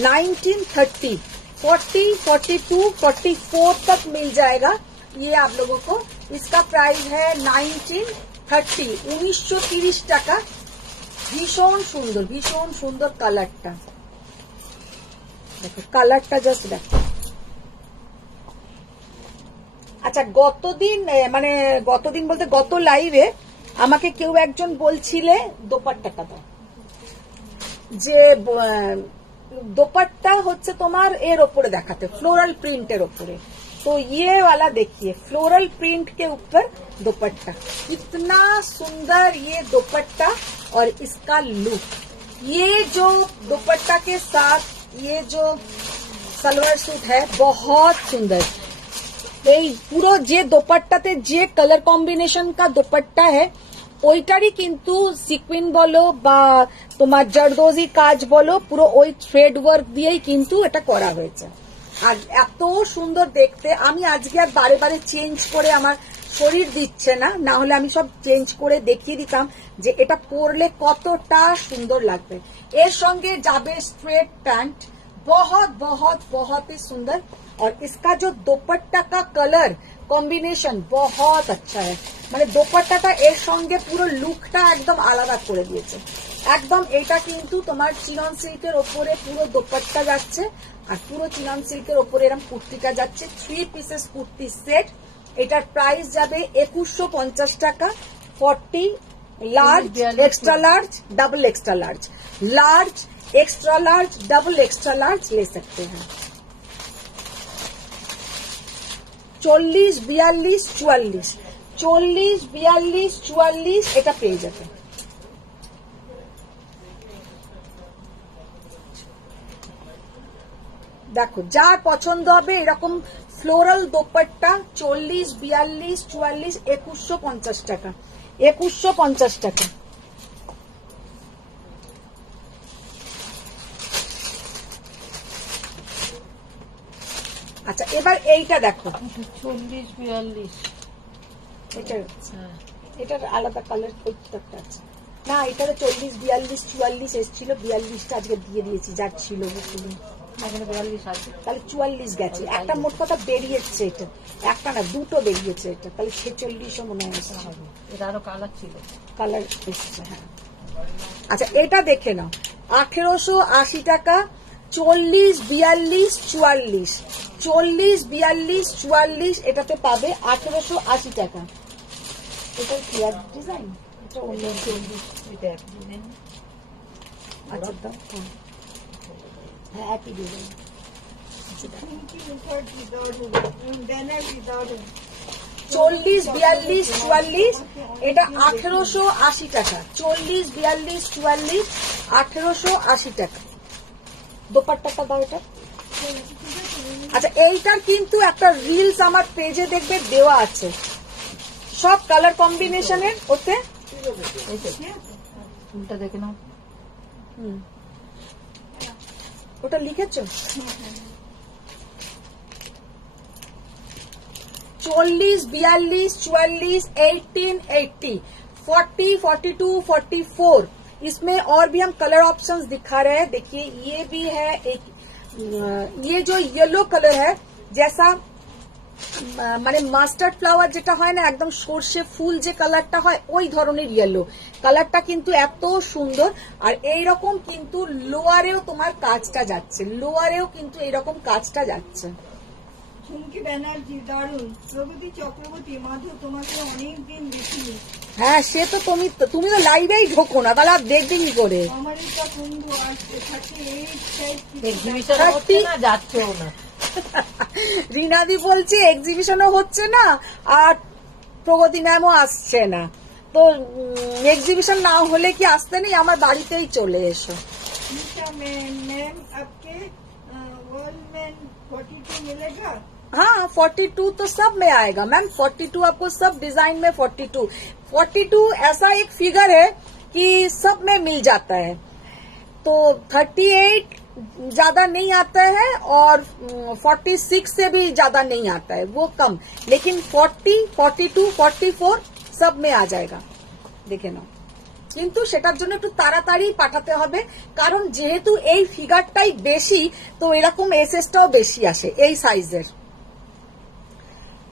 1930, 40, 42, 44 तक मिल जाएगा। ये आप लोगों को, इसका प्राइस है 1930, 1930 টাকা। ভীষণ সুন্দর কালারটা দেখো, কালারটা জাস্ট দেখো। আচ্ছা গতদিন বলতে গত লাইভে আমাকে কেউ একজন বলছিলে দোপাট্টাটা দাও, যে দোপাট্টা হচ্ছে তোমার এর ওপরে देखाते, फ्लोरल प्रिंटेर ओपरे। तो ये वाला देखिए, फ्लोरल प्रिंट के ऊपर दुपट्टा, कितना सुंदर ये दुपट्टा और इसका लुक। ये जो दुपट्टा के साथ ये जो सलवार सूट है बहुत सुंदर। এই পুরো যে দোপাট্টাতে যে কালার কম্বিনেশনটা দোপাট্টা है ওইটারই কিন্তু সিকুইন বলো বা তোমার জর্দোজি কাজ বলো, পুরো ওই থ্রেড ওয়ার্ক দিয়েই কিন্তু এটা করা হয়েছে। আর এত সুন্দর দেখতে, আমি আজকে আর বারে বারে চেঞ্জ করে, আমার শরীর দিচ্ছে না, না হলে আমি সব চেঞ্জ করে দেখিয়ে দিতাম যে এটা পরলে কতটা সুন্দর লাগবে। এর সঙ্গে যাবে স্ট্রেট প্যান্ট, बहुत बहुत बहुत ही सुंदर। और इसका जो दोपट्टा का कलर कॉम्बिनेशन बहुत अच्छा है, মানে দোপাট্টাটা এর সঙ্গে পুরো লুকটা একদম আলাদা করে দিয়েছে। একদম এটা কিন্তু তোমার চিনন সিল্কের ওপরে পুরো দোপাট্টা যাচ্ছে, আর পুরো চিনন সিল্কের ওপরে এরকম কুর্তিটা যাচ্ছে। 3 পিসেস কুর্তি সেট, এটার প্রাইস যাবে 2150 টাকা। 40, large, extra large, double extra large, large, extra large, double extra large ले सकते हैं। 40, 42, 44, 40, 42, 44 এটা পেয়ে যাবে। দেখো যার পছন্দ হবে এরকম ফ্লোরাল দোপাট্টা 40, 42, 44, 2150 টাকা, 2150 টাকা। আচ্ছা এবার এইটা দেখো, 40, 42। এটা হ্যাঁ এটার আলাদা কালার ওই একটা আছে না, এটারও 40, 42, 44 এসেছিল, 42টা আজকে দিয়ে দিয়েছি যার ছিল বুঝলি। এখানে 42 আছে। তাহলে 44 গেছে, একটা মোট কথা বেরিয়েছে, এটা একটা না দুটো বেরিয়েছে, এটা তাহলে 46ও মনে হয় এসেছে। হবে। এটা আরো কালার ছিল। কালার এসছে, হ্যাঁ। আচ্ছা এটা দেখে নাও, 1880 টাকা, 40, 42, 44, 40, 42, 44, এটাতে পাবে 1880 টাকা। এটা কি আর ডিজাইন? এটা অন্য এটা এক ডিজাইন। আচ্ছা দাও, হ্যাঁ একই ডিজাইন। ঝুমকি মুখার্জি দারুন, ব্যানার দারুন। 40, 42, 44, এটা 1880 টাকা। 40, 42, 44, 1880 টাকা। দোপাট্টাটা দাও এটা। আচ্ছা এইটার কিন্তু একটা রিলস আমার পেজে দেখবে দেওয়া আছে, সব কালার কম্বিনেশনের ওতে। এই তো ফুলটা দেখে নাও। হুম, ওটা লিখেছো? 40, 42, 44, 18, 80, 40, 42, 44, इसमें और भी हम कलर ऑप्शंस दिखा रहे हैं। देखिए ये भी है एक, ये जो येलो कलर है जैसा মানে মাস্টার্ড ফ্লাওয়ার যেটা হয় না, একদম সর্ষে ফুল যে কালারটা হয় ওই ধরনের ইয়েলো কালারটা, কিন্তু এত সুন্দর। আর এইরকম কিন্তু লোয়ারেও তোমার কাজটা যাচ্ছে, লোয়ারেও কিন্তু এইরকম কাজটা যাচ্ছে। ঝুমকি ব্যানার্জি দারুন। প্রগতি চক্রবর্তী, মাধু তোমাকে অনেকদিন দেখিনি। হ্যাঁ সে তো তুমি তো লাইভেই ঢোকো না, তাহলে আর দেখবে কি করে? অমরিকা কুম্ভ আসছে 38 এক্সিবিশন হচ্ছে না, যাচ্ছেও না। রিনাদি বলছে এক্সিবিশনও হচ্ছে না আর প্রগতি ম্যামও আসছে না, তো এক্সিবিশন না হলে কি আসতে নেই, আমার বাড়িতেই চলে এসো। निशा मैम आपके वॉल में 42 मिलेगा? हाँ 42 तो सब में आएगा मैम, 42 आपको सब डिजाइन में 42 ऐसा एक फिगर है कि सब में मिल जाता है। तो 38 ज्यादा नहीं आता है और 46 से भी ज्यादा नहीं आता है, वो कम, लेकिन 40, 42, 44 सब में आ जाएगा। দেখে নাও, কিন্তু সেটার জন্য একটু তাড়াতাড়ি পাঠাতে হবে, কারণ যেহেতু এই ফিগারটাই বেশি, তো এরকম এসএসটাও বেশি আসে এই সাইজের।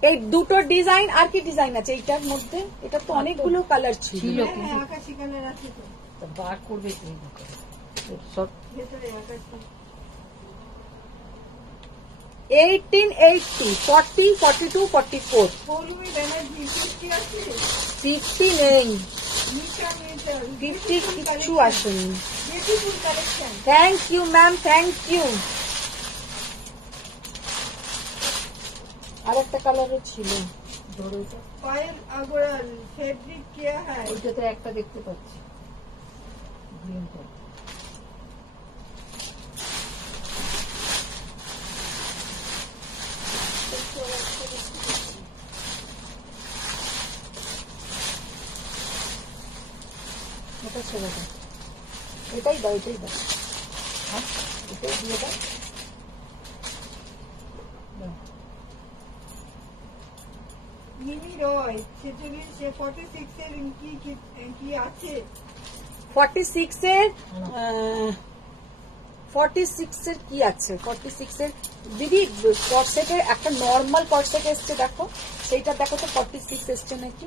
এই দুটো ডিজাইন, আর কি ডিজাইন আছে এইটার মধ্যে? এটা তো অনেকগুলো কালার ছিল। হ্যাঁ, আকাশি কালার আছে তো তো বার করবে কি সব ভেতরে আকাশি। 18, 80, 40, 42, 44, পৌলমী ব্যানার্জি 50 আছে? 50 নেই, নিশা মিটাল 50 কিছু আসেনি। Beautiful collection. Thank you ma'am, thank you. আর একটা কালারও ছিল, ধরো এটা। पायल अग्रवाल फैब्रिक क्या है? ওইটাতে একটা দেখতে পাচ্ছি গ্রিনটা। এটা ছেড়ে দাও, এটাই দাও, এটাই দাও, হ্যাঁ এটাই দিয়ে দাও। মিমি রয় 46 এর কি আছে? 46 এর 46 এর কি আছে? 46 এর দিদি কটসেটের একটা নর্মাল কটসেট এসছে, দেখো সেইটা দেখো তো 46 এসছে নাকি।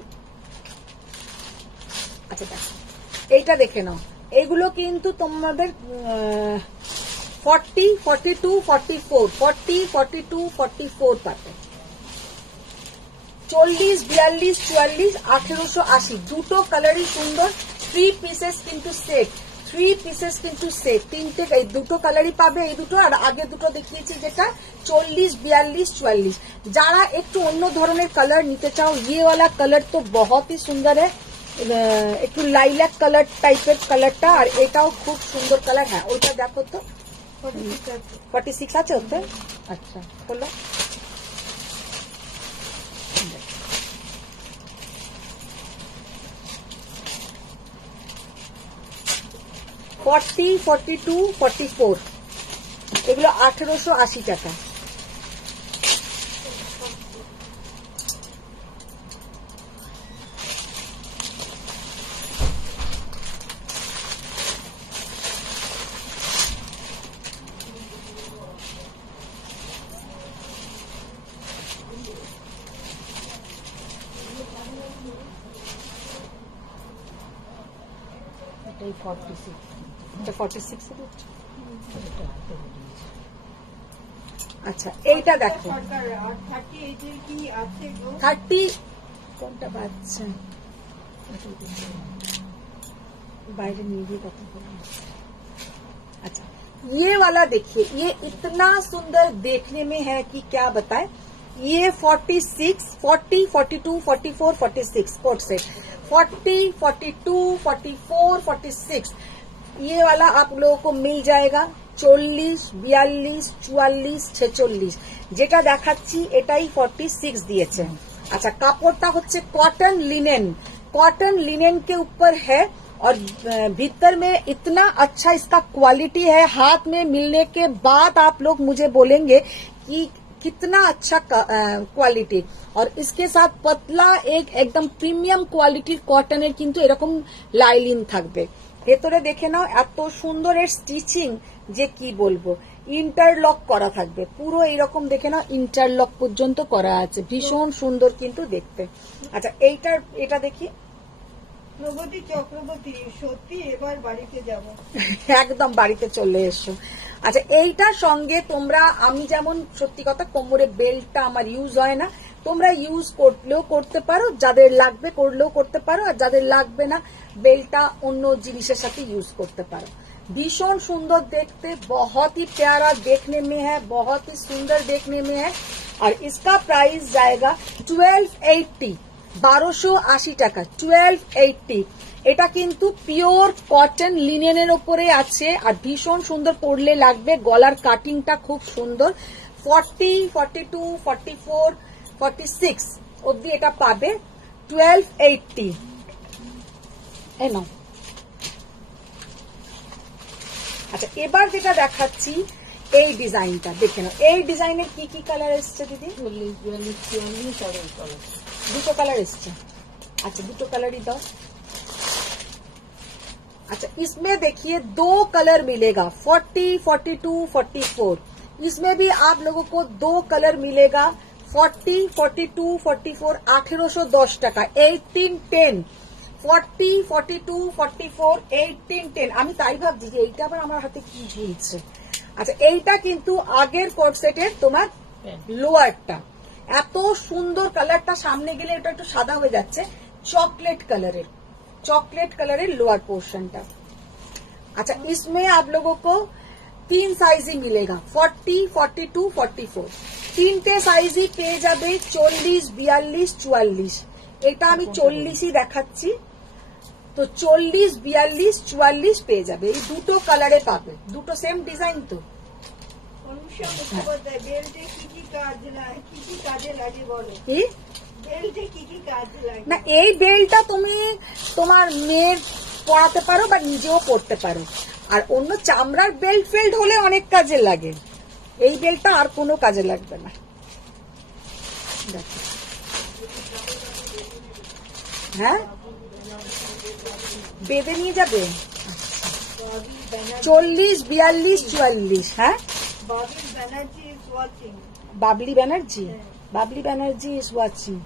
আচ্ছা দেখো এইটা দেখে নাও, এইগুলো কিন্তু তোমাদের 40, 42, 44, 40, 42, 44 পাবে। 40, 42, 44, 1880, দুটো কালারই সুন্দর। 3 পিসেস কিন্তু সেট, 3 পিসেস কিন্তু সেট, তিনটে এই দুটো কালারই পাবে, এই দুটো আর আগে দুটো দেখিয়েছি যেটা 40, 42, 44। যারা একটু অন্য ধরনের কালার নিতে চাও, ये वाला कलर तो बहुत ही सुंदर है, একটু লাইলাক কালার টাইপের কালারটা, আর এটাও খুব সুন্দর কালার। হ্যাঁ ওইটা দেখো তো, 46 আছে ওতে। আচ্ছা হলো, ফর্টি, 42, 44, এগুলো 1880 টাকা। এটাই 46 এটা 46 এর হচ্ছে। এটা হাতে বেরিয়েছে। আচ্ছা এইটা দেখো সরকার আর 38 এর কি আছে গো? 30 কোনটা বাচ্চা বাইরে নিয়ে गई কথা বলুন। अच्छा ये वाला देखिए, ये इतना सुंदर देखने में है कि क्या बताएं। ये 46, 40, 42, 44, 46 कोट सेट 40, 42, 44, 46 ये वाला आप लोगों को मिल जाएगा 40, 42, 44, 46 যেটা দেখাচ্ছি এটাই 46 দিয়েছে। अच्छा কাপড়টা হচ্ছে कॉटन लिनेन, कॉटन लिनेन के ऊपर है और भीतर में इतना अच्छा इसका क्वालिटी है, हाथ में मिलने के बाद आप लोग मुझे बोलेंगे कि कितना अच्छा क्वालिटी। और इसके साथ पतला एक एकदम प्रीमियम क्वालिটির কটনের কিন্তু এরকম লাইলিন থাকবে। ভেতরে দেখে নাও এত সুন্দর এর স্টিচিং যে কি বলবো, ইন্টারলক করা থাকবে পুরো এইরকম দেখে নাও, ইন্টারলক পর্যন্ত করা আছে, ভীষণ সুন্দর কিন্তু দেখতে। আচ্ছা এটা দেখি প্রগতি চক্রবর্তী, সত্যি এবার বাড়িতে যাব। একদম বাড়িতে চলে এসো। আচ্ছা এইটার সঙ্গে তোমরা, আমি যেমন সত্যি কথা কোমরে বেল্টটা আমার ইউজ হয় না, তোমরা ইউজ করলেও করতে পারো, যাদের লাগবে করলেও করতে পারো, আর যাদের লাগবে না বেল্টটা অন্য জিনিসের সাথে ইউজ করতে পারো। भीषण सुंदर देखते, बहुत ही प्यारा देखने में है, बहुत ही सुंदर देखने में है। और इसका प्राइस जाएगा 1280, 1280 টাকা 1280। এটা কিন্তু পিওর কটন লিনেনের উপরে আছে আর ভীষণ সুন্দর পরলে লাগবে, গলার কাটিংটা খুব সুন্দর। 40, 42, 44, 46 অবধি এটা পাবে 1280। এই নাও। আচ্ছা এবার যেটা দেখাচ্ছি এই ডিজাইনটা দেখে নাও, এই ডিজাইনের কি কি কালার এসছে দিদি? 40, 42, 44 আর এই কালার। দুটো কালার এসছে। अच्छा দুটো कलर ही दो। अच्छा इसमें देखिए 2 कलर मिलेगा 40, 42, 44। इसमें भी आप लोगों को 2 कलर मिलेगा 40, 42, 44 1810 টাকা 1810। 40, 42, 44 1810। আমি তাই ভাবছি যে এইটা আবার আমার হাতে কি ঝুলছে। আচ্ছা এইটা কিন্তু আগের কোট সেটের তোমার লোয়ারটা, এত সুন্দর কালারটা, সামনে গেলে এটা একটু সাদা হয়ে যাচ্ছে, चॉकलेट कलर लोअर पोर्शन का। अच्छा इसमें आप लोगों को 3 साइज ही मिलेगा 40, 42, 44 তিনটে সাইজই পেয়ে যাবে 40, 42, 44। এটা আমি 40ই দেখাচ্ছি, তো 40, 42, 44 পেয়ে যাবে, এই দুটো কালারে পাবে, দুটো সেম ডিজাইন। তো অনুষা মুখোপাধ্যায়, বেল্টে কি কি কাজে লাগে বলো? কি বেল্টে কি কি কাজ লাগে? না এই বেল্টটা তুমি তোমার মেয়ের পরাতে পারো বা নিজেও পরতে পারো, আর অন্য চামড়ার বেল্ট ফেল্ট হলে অনেক কাজে লাগে, এই বেল্টটা আর কোনো কাজে লাগবে না। দেখো হ্যাঁ বেঁধে নিয়ে যাবে 40, 42, 44। হ্যাঁ Babil Banerjee is watching. Babli Banerjee, Babli Banerjee is watching.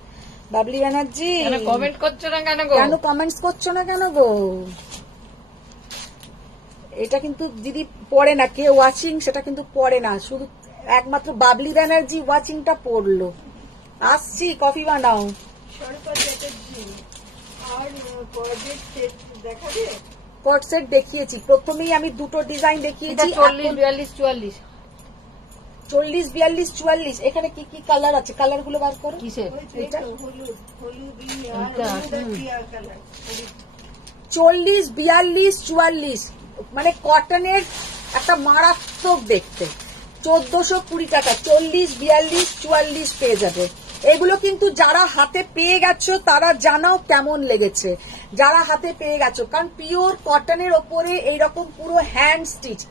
Babli Banerjee comment করছো না কেন গো? কেন কমেন্টস করছো না কেন গো? এটা কিন্তু দিদি পড়ে না, কে ওয়াচিং সেটা কিন্তু পড়ে না, শুধু একমাত্র বাবলি ব্যানার্জি ওয়াচিংটা পড়লো। আসছি, কফি বানাও। সরকার চ্যাটার্জি, আর কর্ডেট সেট দেখাবে? কট সেট দেখিয়েছি, প্রথমেই আমি দুটো ডিজাইন দেখিয়েছি। 40, 42, 44 40, 42, 44 এখানে কি কি কালার আছে, কালার গুলো বার করো। কিসের? ওই তো এটা? হলুদ এটা, কালার। 40, 42, 44 মানে কটনের একটা মারাত্মক দেখতে, 1420 টাকা 40, 42, 44 পেয়ে যাবে। এগুলো কিন্তু যারা হাতে পেয়ে গেছো তারা জানাও কেমন লেগেছে, যারা হাতে পেয়ে গেছো, কারণ পিওর কটনের ওপরে এইরকম পুরো হ্যান্ড स्टिच,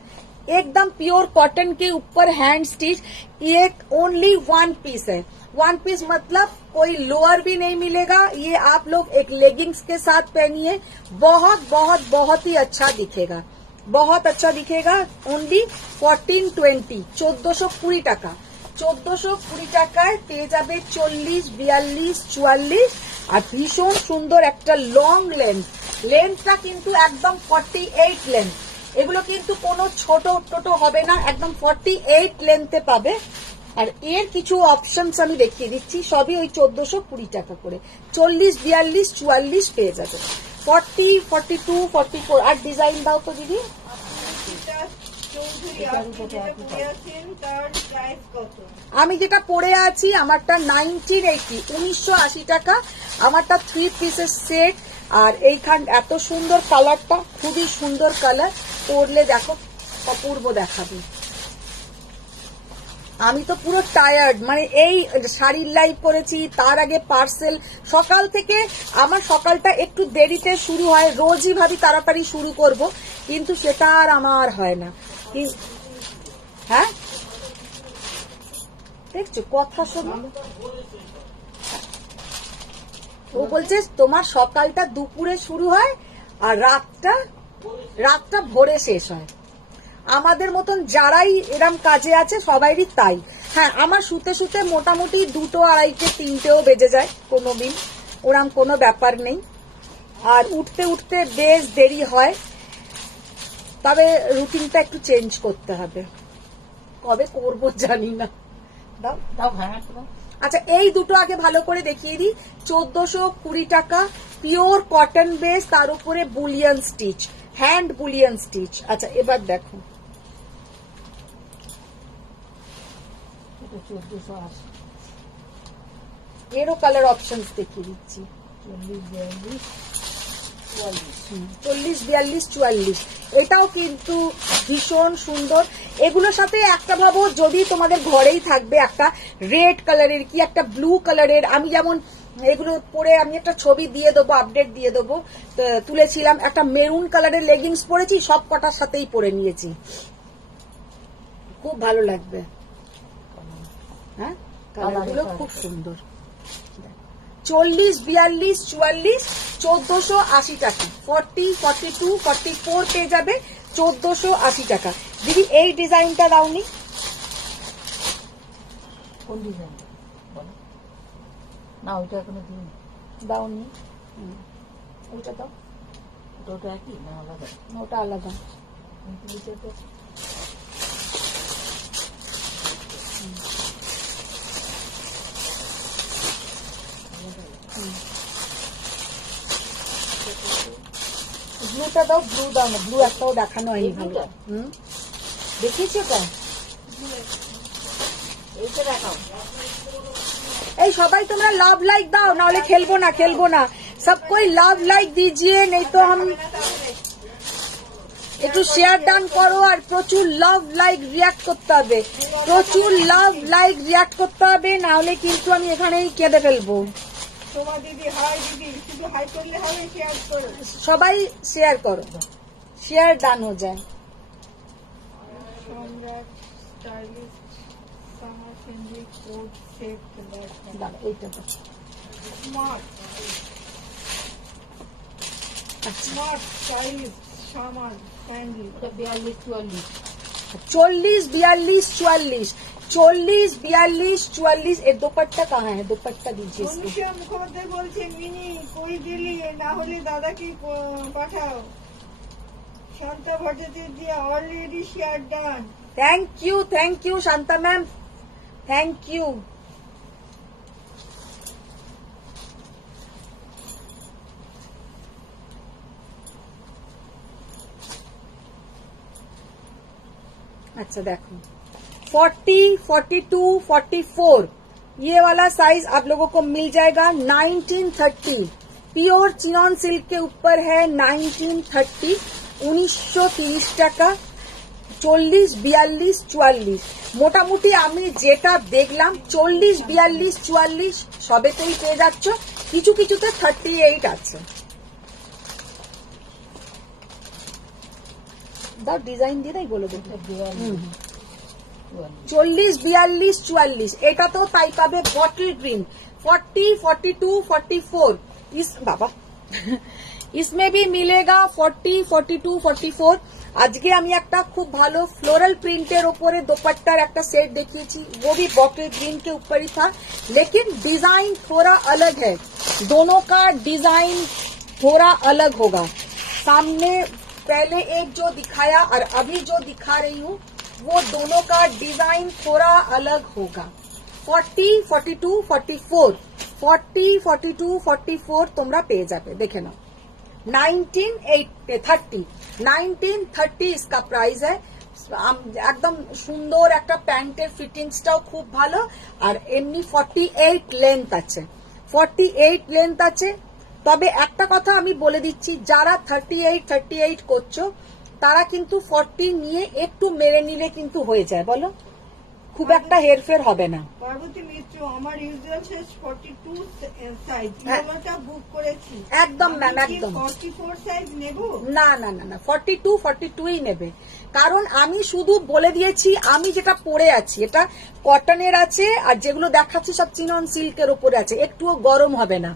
एकदम प्योर कॉटन के ऊपर हैंड स्टिच। ये ओनली 1 पीस है, 1 पीस मतलब कोई लोअर भी नहीं मिलेगा, ये आप लोग एक लेगिंग्स के साथ पहनिए, बहुत बहुत बहुत ही अच्छा दिखेगा, बहुत अच्छा दिखेगा। ओनली 1420 1420 টাকা 1420 টাকায় পেয়ে যাবে 40, 42, 44 আর ভীষণ সুন্দর একটা লং লেন্থটা কিন্তু একদম 48 লেন্থ। এগুলো কিন্তু কোনো ছোট টোটো হবে না, একদম 48 লেন্থে পাবে। আর এর কিছু অপশনস আমি দেখিয়ে দিচ্ছি, সবই ওই 1420 টাকা করে। 40, 42, 44 পেয়ে যাবে। 40, 42, 44 আর ডিজাইন দাও তো দিদি। চৌধুরী আপনি যেটা পরে আছেন তার প্রাইস কত? আমি যেটা পরে আছি আমারটা 1980, 1980 টাকা। আমারটা 3 পিসের সেট। আর এইখান এত সুন্দর কালারটা, খুবই সুন্দর কালার, পরলে দেখো অপূর্ব দেখাবে। আমি তো পুরো টায়ার্ড, মানে এই শাড়ির লাইভ করেছি, তার আগে পার্সেল, সকাল থেকে আমার সকালটা একটু দেরিতে শুরু হয়, রোজই ভাবি তাড়াতাড়ি শুরু করব, কিন্তু সেটা আর আমার হয় না। হ্যাঁ দেখছো কথা শোনো, ও বলছে তোমার সকালটা দুপুরে শুরু হয় আর রাতটা ভোরে শেষ হয়। আমাদের মতন যারাই এরম কাজে আছে সবাইরই তাই। হ্যাঁ, আমার শুতে শুতে মোটামুটি 2টো, 2:30, 3টেও বেজে যায় কোনো দিন, ওরম কোনো ব্যাপার নেই। আর উঠতে উঠতে বেশ দেরি হয়, তবে রুটিনটা একটু চেঞ্জ করতে হবে, কবে করব জানি না। দাও দাও ভাঙা তো। আচ্ছা, এই দুটো আগে ভালো করে দেখিয়ে দিই। 1420 টাকা, পিওর কটন বেস, তার উপরে Boolean stitch, hand Boolean stitch. আচ্ছা এবার দেখো, 1480, এরও কালার অপশনস দেখিয়ে দিচ্ছি। 40, 42, 44। 40, 42, 44 এটাও কিন্তু ভীষণ সুন্দর। এগুলোর সাথে একটা ভাবো, যদি তোমাদের ঘরেই থাকবে একটা রেড কালারের কি একটা ব্লু কালারের, আমি যেমন এগুলো পরে আমি একটা ছবি দিয়ে দেবো, আপডেট দিয়ে দেবো, তুলেছিলাম, একটা মেরুন কালারের লেগিংস পরেছি, সব কটার সাথেই পরে নিয়েছি, খুব ভালো লাগবে। হ্যাঁ, কালারগুলো খুব সুন্দর। 40, 42, 44 1480 টাকা। 40, 42, 44 পেয়ে যাবে 1480 টাকা। দিদি এই ডিজাইনটা দাওনি? কোন ডিজাইন বলো না, ওইটা এখনো দিইনি। দাওনি? ওইটা দাও। ওটা একই না আলাদা? ওটা আলাদা। কিন্তু এটা তো ব্লুটা দাও, ব্লু দাও না, ব্লু একটাও দেখানো হয়নি ভালো। দেখিয়েছি ওটা? এইটা দেখাও। এই সবাই তোমরা লাভ লাইক দাও, নাহলে খেলবো না। সব कोई লাভ লাইক दीजिए, नहीं तो हम একটু শেয়ার ডান করো। আর প্রচুর লাভ লাইক রিয়াক্ট করতে হবে, প্রচুর লাভ লাইক রিয়াক্ট করতে হবে, নাহলে কিন্তু আমি এখানেই কেঁদে ফেলবো। তোমার দিদি হাই, দিদি শুধু হাই করলে হবে, শেয়ার করো। সবাই শেয়ার করো, শেয়ার ডান হয়ে যায়। সম্রাট stylist summer friendly coat set দাও, এইটা দাও। Smart smart stylist summer friendly. ওটা 42, 44। 40, 42, 44 40, 42, 44 এর দুপাট্টা कहाँ है? दुपट्टा दीजिए इसको। অনুষ্কা মুখোপাধ্যায় বলছে মিনি কই দিলি, না হলে দাদাকে পাঠাও। Shanta Bhattacharya already share done. Thank you Shanta ma'am, thank you. अच्छा देखो 40, 42, 44 ये वाला साइज आप लोगों को मिल जाएगा 1930। प्योर चिनॉन सिल्क के ऊपर है 1930, 1930 টাকা। 40, 42, 44 মোটামুটি আমি যেটা দেখলাম 40, 42, 44 সবেতেই পেয়ে যাচ্ছ, কিছু কিছুতে 38 আছে। দাও ডিজাইন দিয়ে দাই বলে দেবো। 40, 42, 44 এটা তো তাই পাবে বটল গ্রিন। 40, 42, 44 ইস বাবা इसमें भी मिलेगा 40, 42, 44। আজকে আমি একটা খুব ভালো फ्लोरल प्रिंटर ওপরে दोपट्टार একটা सेट দেখিয়েছি, वो भी बॉटल ग्रीन के ऊपर ही था, लेकिन डिजाइन थोड़ा अलग है। दोनों का डिजाइन थोड़ा अलग होगा। सामने पहले एक जो दिखाया और अभी जो दिखा रही हूँ वो दोनों का डिजाइन थोड़ा अलग होगा। 40, 42, 44, 40, 42, 44 তোমরা পেয়ে যাবে, দেখে নাও। 1930 1930 इसका प्राइस है। একদম সুন্দর একটা প্যান্টের ফিটিংসটাও খুব ভালো, আর এমনি 48 লেন্থ আছে, 48 লেন্থ আছে। তবে একটা কথা আমি বলে দিচ্ছি, যারা 38 করছো তারা কিন্তু 40 নিয়ে একটু মেরে নিলে কিন্তু হয়ে যায়, বলো খুব একটা হেরফের হবে না। পার্বতী মিত্র, আমার ইউজুয়াল সাইজ 42 সাইজ, ইয়েলোটা বুক করেছি। একদম ম্যাম, একদম 44 সাইজ নেব? না না না না, 42ই নেবে। কারণ আমি শুধু বলে দিয়েছি আমি যেটা পরে আছি এটা কটনের আছে, আর যেগুলো দেখাচ্ছি সব চিনন সিল্কের উপরে আছে, একটুও গরম হবে না।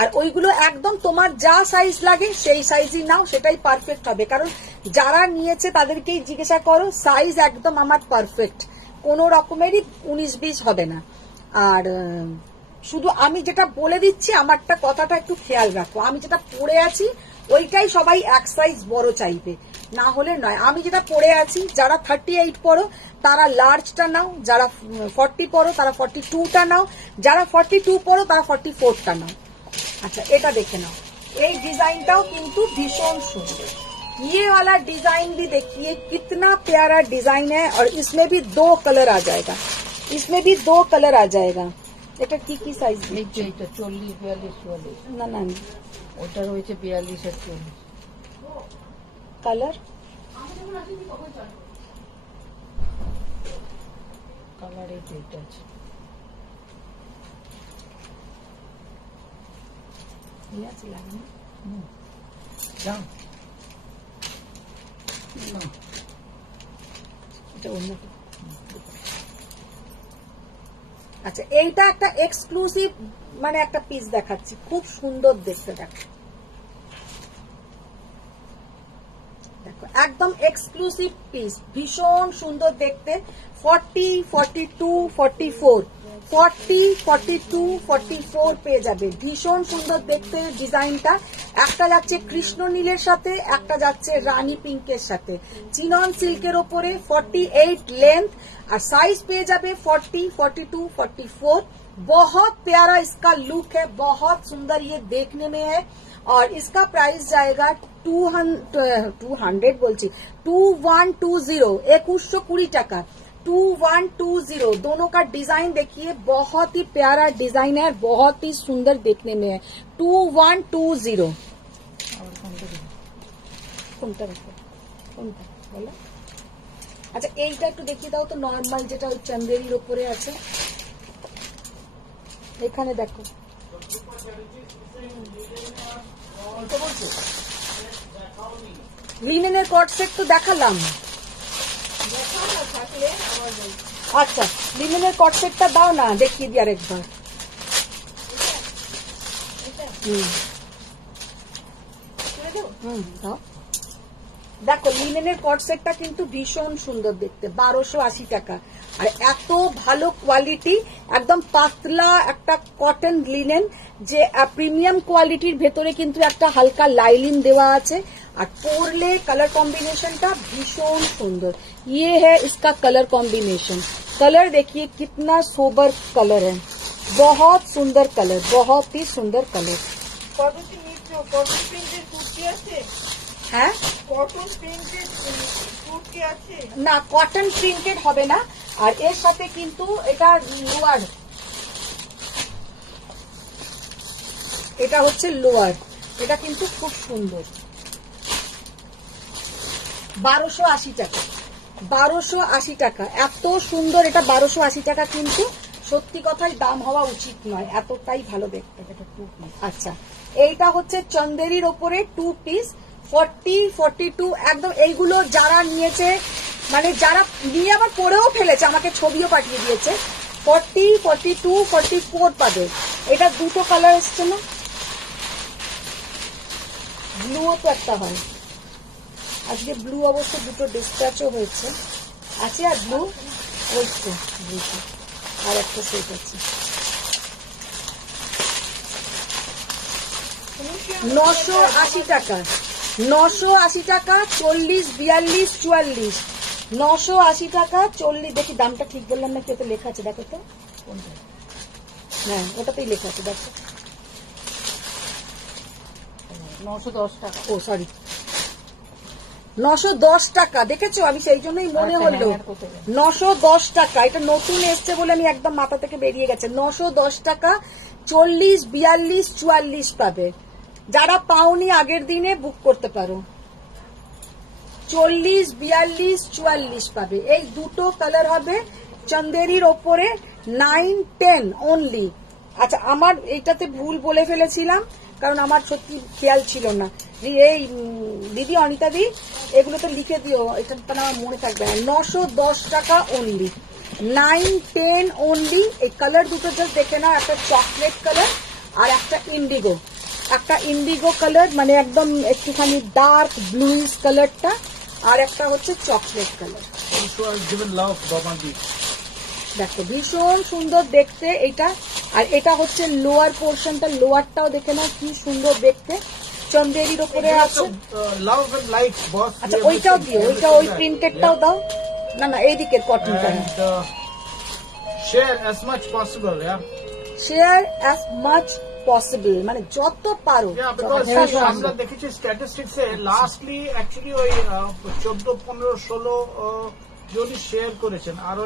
আর ওইগুলো একদম তোমার যা সাইজ লাগে সেই সাইজই নাও, সেটাই পারফেক্ট হবে। কারণ যারা নিয়েছে তাদেরকেই জিজ্ঞাসা করো, সাইজ একদম আমার পারফেক্ট, কোনো রকমেরই 19-20 হবে না। আর শুধু আমি যেটা বলে দিচ্ছি আমারটা কথাটা একটু খেয়াল রাখো, আমি যেটা পরে আছি ওইটাই সবাই এক সাইজ বড় চাইবে, না হলে নয়। আমি যেটা পরে আছি, যারা 38 পরো তারা লার্জটা নাও, যারা 40 পরো তারা 42টা নাও, যারা 42 পরো তারা 44টা নাও। अच्छा এটা দেখে নাও, এই ডিজাইনটাও কিন্তু ভীষণ সুন্দর। ये वाला डिजाइन भी देखिए कितना प्यारा डिजाइन है, और इसमें भी 2 कलर आ जाएगा, इसमें भी 2 कलर आ जाएगा। এটা কি কি সাইজ? এই যে এটা 40, 42, 44। না না, ওটা রয়েছে 42 আর 40 কালার। কালার এই দুইটা আছে। ये আছে লাগবে দাম এটা অন্য। আচ্ছা এইটা একটা এক্সক্লুসিভ মানে একটা পিস দেখাচ্ছি, খুব সুন্দর দেখতে, দেখো দেখো একদম এক্সক্লুসিভ পিস, ভীষণ সুন্দর দেখতে। 40, 42, 44, 40, 42, 44 পেয়ে যাবে, ভীষণ সুন্দর দেখতে ডিজাইনটা। একটা যাচ্ছে কৃষ্ণ নীলের সাথে, একটা যাচ্ছে রানী পিঙ্কের সাথে, চিনন সিল্কের ওপরে, 48 लेंथ, और साइज पेज जाबे 40, 42, 44। बहुत प्यारा इसका लुक है, बहुत सुंदर ये देखने में है, और इसका प्राइस जाएगा 200 बोलছি 2120, 2120 টাকা, 2120। दोनों का डिजाइन देखिए, बहुत ही प्यारा डिजाइन है, बहुत ही सुंदर देखने में है। 2120। কোনটা বলো? আচ্ছা এইটা একটু দেখিয়ে দাও তো, নর্মাল যেটা ওই চন্দেরির উপরে আছে, এখানে দেখো। লিনেনের কট সেট তো দেখালাম। আচ্ছা লিনেনের কট সেটটা দাও না, দেখিয়ে দিই আরেকবার। দাও। দেখো লিনেনের কট সেটটা কিন্তু ভীষণ সুন্দর দেখতে, 1280 টাকা। আর এত ভালো কোয়ালিটি, একদম পাতলা একটা কটন লিনেন, যে প্রিমিয়াম কোয়ালিটির ভেতরে কিন্তু একটা হালকা লাইলিন দেওয়া আছে, আর পরলে কালার কম্বিনেশনটা ভীষণ সুন্দর। ये है इसका कलर कॉम्बिनेशन, कलर देखिए कितना सोबर कलर है, बहुत सुंदर कलर, बहुत ही सुंदर कलर। পার্বতী মিত্র, কটন প্রিন্টের কুর্তি আছে? হ্যাঁ কটন প্রিন্টের কুর্তি আছে? না কটন প্রিন্টেড হবে না, আর এর সাথে কিন্তু এটা লোয়ার, এটা হচ্ছে লোয়ার, এটা কিন্তু খুব সুন্দর। 1280 টাকা, 1280 টাকা, এত সুন্দর। এটা 1280 টাকা কিন্তু সত্যি কথাই দাম হওয়া উচিত নয়, এতটাই ভালো দেখতে। আচ্ছা এইটা হচ্ছে চন্দেরির ওপরে 2 পিস, 40, 42 একদম। এইগুলো যারা নিয়েছে, মানে যারা নিয়ে আবার পরেও ফেলেছে, আমাকে ছবিও পাঠিয়ে দিয়েছে, 40, 42, 44 পাবে। এটা দুটো কালার এসছে না, ব্লুও তো একটা হয়, আজকে ব্লু অবশ্য দুটো ডিসপ্যাচও হয়েছে, আছে আর ব্লু, ওই তো ব্লুটা আর একটা সেট আছে। 980 টাকা, 980 টাকা, 40, 42, 44, 980 টাকা 40। দেখি দামটা ঠিক বললাম না, কি ওতে লেখা আছে দেখো তো, কোনটা? হ্যাঁ ওটাতেই লেখা আছে দেখো। 910 টাকা। ও সরি, 910 টাকা, দেখেছো? আমি সেই জন্যই মনে হলো 910 টাকা। এটা নতুন এসছে বলে আমি একদম মাথা থেকে বেরিয়ে গেছে। 910 টাকা 40, 42, 44 পাবে। যারা পাওনি আগের দিনে বুক করতে পারো। 40, 42, 44 পাবে। এই দুটো কালার হবে চন্দেরির ওপরে, 9, 10 অনলি। আচ্ছা আমার এইটাতে ভুল বলে ফেলেছিলাম, কারণ আমার সত্যি খেয়াল ছিল না। এই দিদি অনিতা দি এগুলোতে লিখে দিও, এটা তাহলে আমার মনে থাকবে না। 910 টাকা অনলি, 9, 10 অনলি। এই কালার দুটো জাস্ট দেখে নাও, একটা চকলেট কালার আর একটা ইন্ডিগো। একটা ইন্ডিগো কালার মানে একদম একটুখানি ডার্ক ব্লুইশ কালারটা, আর একটা হচ্ছে চকলেট কালার। দেখো ভীষণ সুন্দর দেখতে এটা। আর এটা হচ্ছে লোয়ার পোর্শনটা, লোয়ারটাও দেখে নাও কি সুন্দর দেখতে, চন্দেরির ওপরে আছে। আচ্ছা ওইটাও দিও, ওইটা ওই প্রিন্টেডটাও দাও। না না এইদিকের কটনটা, share as much possible, share as much possible, মানে যত পারো। আমরা দেখেছি স্ট্যাটিস্টিক্সে লাস্টলি অ্যাকচুয়ালি ওই 14, 15, 16 জনই শেয়ার করেছেন, আর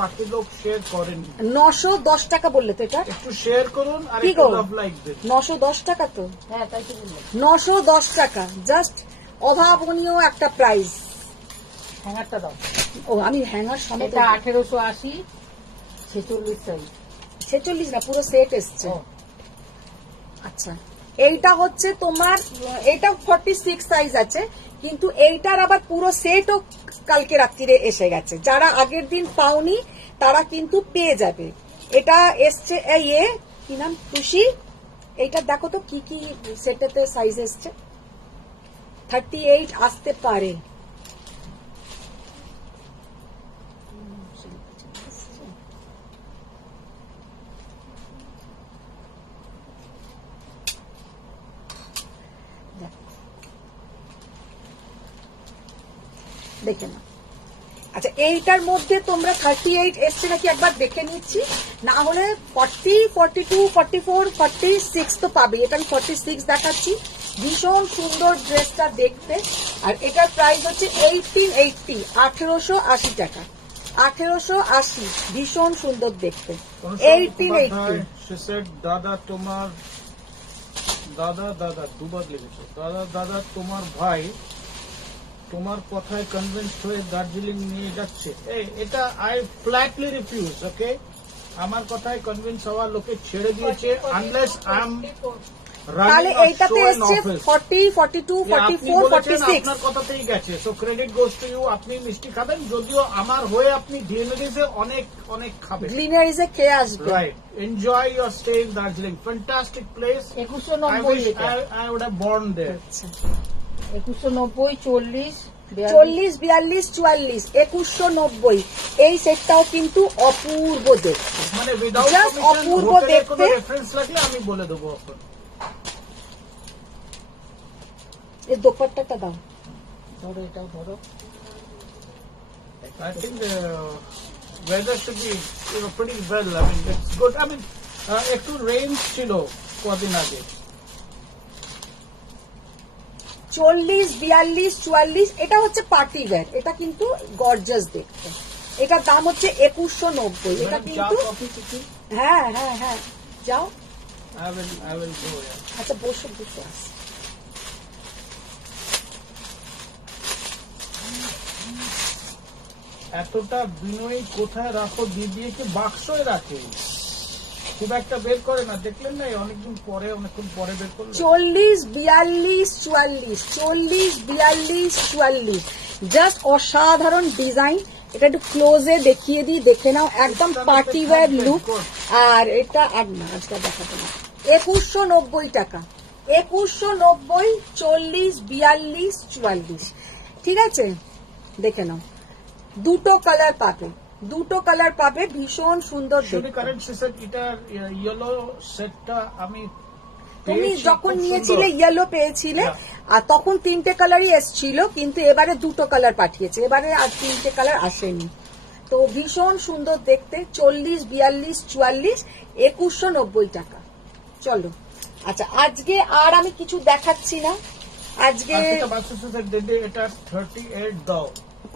বাকি লোক শেয়ার করেননি। 910 টাকা বললে তো এটা? একটু শেয়ার করুন আর কি একটু গো? লাভ লাইক দিন। 910 টাকা তো? হ্যাঁ তাই তো বললাম। 910 টাকা জাস্ট অভাবনীয় একটা প্রাইস। হ্যাঙ্গারটা দাও। ও আমি হ্যাঙ্গার সমেত। এটা 1880, 46 সাইজ। 46 না, পুরো সেট এসছে। আচ্ছা এইটা হচ্ছে তোমার, এটা 46 সাইজ আছে, কিন্তু এইটার আবার পুরো সেটও কালকে রাত্রিরে এসে গেছে। যারা আগের দিন পাওনি তারা কিন্তু পেয়ে যাবে। এটা এসছে এই কি নাম, খুশি। এইটা দেখো তো কি কি সেটেতে সাইজ এসছে। 38 আসতে পারে। দেখে না। আচ্ছা এইটার মধ্যে তোমরা 38 এসছে নাকি একবার দেখে নিচ্ছি, না হলে 40, 42, 44, 46 তো পাবে। এটা আমি 46 দেখাচ্ছি। ভীষণ সুন্দর ড্রেসটা দেখতে। আর এটার প্রাইস হচ্ছে 1880, 1880 টাকা, 1880। ভীষণ সুন্দর দেখতে, 1880। দাদা তোমার দাদা দুবার লিখেছো, দাদা তোমার ভাই তোমার কথায় কনভিন্স হয়ে দার্জিলিং নিয়ে যাচ্ছে। এটা আই ফ্ল্যাটলি রিফিউজ। ওকে, আমার কথায় কনভিন্স হওয়া লোকে ছেড়ে দিয়েছে, আনলেস আই এম তাহলে এইটাতে এসছে 40, 42, 44, 46। আপনার কথাতেই গেছে। So credit goes to you. আপনি মিষ্টি খাবেন, যদিও আমার হয়ে আপনি গ্লিনারিজে অনেক অনেক খাবেন। গ্লিনারিজে খেয়ে আসবে। Right, enjoy your stay in Darjeeling, fantastic place. 2190 I would have born there. 2190, 40, 40, 42, 44, 2190। এই সেটটাও কিন্তু অপূর্ব দেখতে, মানে উইদাউট Just অপূর্ব হোটেলের কোনো দেখতে। রেফারেন্স লাগলে আমি বলে দেবো এখন। এই দোপাট্টাটা দাও। ধরো এটাও ধরো। I think the weather should be pretty well. I mean, it's good. I mean, একটু রেঞ্জ ছিল কদিন আগে। 40, 42, 44। এটা হচ্ছে পার্টি ওয়্যার, এটা কিন্তু গর্জাস দেখতে। এটার দাম হচ্ছে 2190। এটা কিন্তু হ্যাঁ হ্যাঁ হ্যাঁ যাও। I will go. Yeah. আচ্ছা বসে বসে আস। এতটা বিনয়ী কোথায় রাখো? দিদিকে বাক্সয় রাখে, খুব একটা বের করে না। দেখলেন না অনেকদিন পরে, অনেকক্ষণ পরে বের করলো। 40, 42, 44, 40, 42, 44। জাস্ট অসাধারণ ডিজাইন। এটা একটু ক্লোজে দেখিয়ে দিই, দেখে নাও, একদম পার্টি ওয়্যার লুক। আর এটা আর না আজকে দেখাতে না। 2190 টাকা, 2190, 40, 42, 44। ঠিক আছে, দেখে নাও, দুটো কালার পাবে, দুটো কালার পাবে, ভীষণ সুন্দর শুধু দেখতে। কারেন্ট সেট এটা ইয়েলো সেটটা আমি তুমি পেয়েছি, যখন খুব নিয়েছিলে সুন্দর। ইয়েলো পেয়েছিলে, আর তখন 3টে কালারই এসছিল, কিন্তু এবারে দুটো কালার পাঠিয়েছে, এবারে আর 3টে কালার আসেনি। তো ভীষণ সুন্দর দেখতে, 40, 42, 44, 2190 টাকা। চলো, আচ্ছা আজকে আর আমি কিছু দেখাচ্ছি না আজকে। আর এটা বাচ্চা সেট দিদি এটা 38 দাও।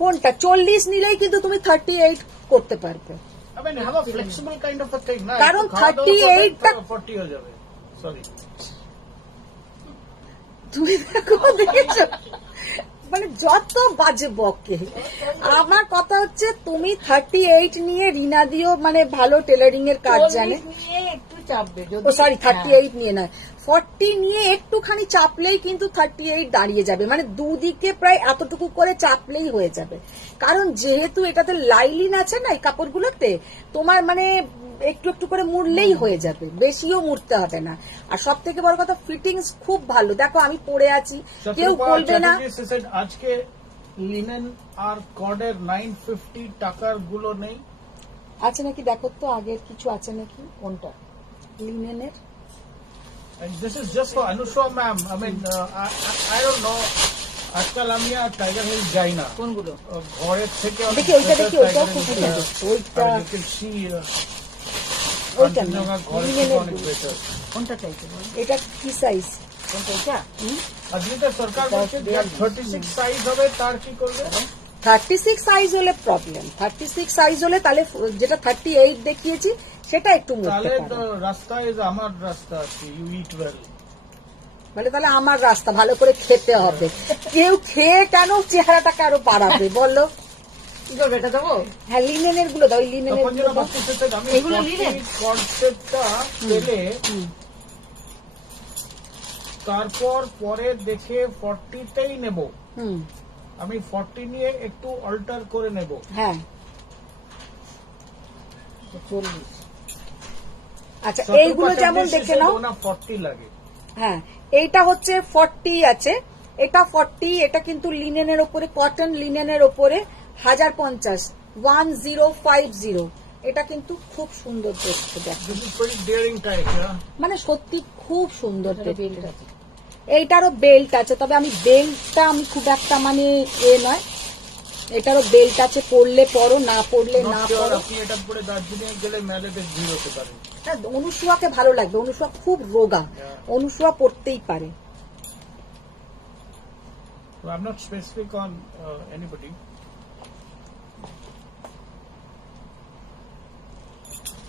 কোনটা? 40 নিলেই কিন্তু তুমি 38 করতে পারবে, I mean, have a flexible kind of a thing, না? কারণ একটু খাওয়া দাওয়া 38 টা করলে 40 হয়ে যাবে। Sorry. তুমি দেখো, দেখেছো মানে যত বাজে বকে। আমার কথা হচ্ছে তুমি 38 নিয়ে রিনা দিও, মানে ভালো টেলারিং এর কাজ জানে। 40 নিয়ে একটু চাপবে ও সরি, 38 নিয়ে নয়, 40 নিয়ে একটুখানি চাপলেই কিন্তু 38 দাঁড়িয়ে যাবে, মানে দুদিকে প্রায় এতটুকু করে চাপলেই হয়ে যাবে। কারণ যেহেতু এটাতে লাইলিন আছে না এই কাপড়গুলোতে, তোমার মানে একটু একটু করে মুড়লেই হয়ে যাবে, বেশিও মুড়তে হবে না। আর সব থেকে বড় কথা, ফিটিংস খুব ভালো। দেখো আমি পরে আছি, কেউ বলবে না। আজকে লিনেন আর কর্ডের 950 টাকার গুলো নেই। আছে নাকি দেখো তো, আগের কিছু আছে নাকি? কোনটা লিনেনের? And this is just for Anusha ma'am. I mean, I don't know. আজকাল আমি আর টাইগার হিল যাই না। কোনগুলো? ঘরের থেকে অনেক দেখি ওইটা, দেখি ওইটাও Tiger খুব Hill সুন্দর। better. ওইটা আর you can see, ওইটা না, কাঞ্চনজঙ্ঘা ঘরের থেকে লিনেনের অনেক গুলো। better. কোনটা চাইছে বলো? এটা কি সাইজ? কোনটা এটা? আজকে তো সরকার বলছে যে 36 সাইজ হবে, তার কি করবে? 36 সাইজ হলে প্রবলেম, 36 সাইজ হলে তাহলে যেটা 38 দেখিয়েছি সেটা একটু মুড়তে তাহলে তো পারো। রাস্তা ইজ আমার রাস্তা আছে, ইউ ইট ওয়েল। মানে তাহলে আমার রাস্তা ভালো করে খেতে হবে। কেউ খেয়ে কেন চেহারাটাকে আরো বাড়াবে বলো? কি করবে, এটা দেবো? হ্যাঁ, লিনেনের গুলো দাও, লিনেনের তখন গুলো যেন দাও। ভাবতেছে আমি এগুলো নিলেন? কনসেপ্টটা পেলে তারপর পরে দেখে 40তেই নেব। হুম, আমি 40 নিয়ে একটু অল্টার করে নেব। হ্যাঁ 40। আচ্ছা, এইগুলো যেমন দেখে নাও। 40 লাগে। হ্যাঁ, এইটা হচ্ছে 40 আছে, এটা 40, এটা কিন্তু লিনেনের ওপরে, কটন লিনেনের ওপরে 1050, 1050। এটা কিন্তু খুব সুন্দর দেখতে, দেখো This is pretty daring type, yeah? মানে সত্যি খুব সুন্দর এটারও দেখতে। বেল্ট আছে। এইটারও বেল্ট আছে, তবে আমি বেল্টটা আমি খুব একটা মানে নয়, এটারও বেল্ট আছে, পরলে পরো, না পরলে Not না sure, পরো। আপনি এটা পরে দার্জিলিং গেলে মেলে বেশ ভিড় হতে পারে। হ্যাঁ, অনুসুয়াকে ভালো লাগবে, অনুসুয়া খুব রোগা, অনুসুয়া পরতেই পারে। So I'm not specific on anybody.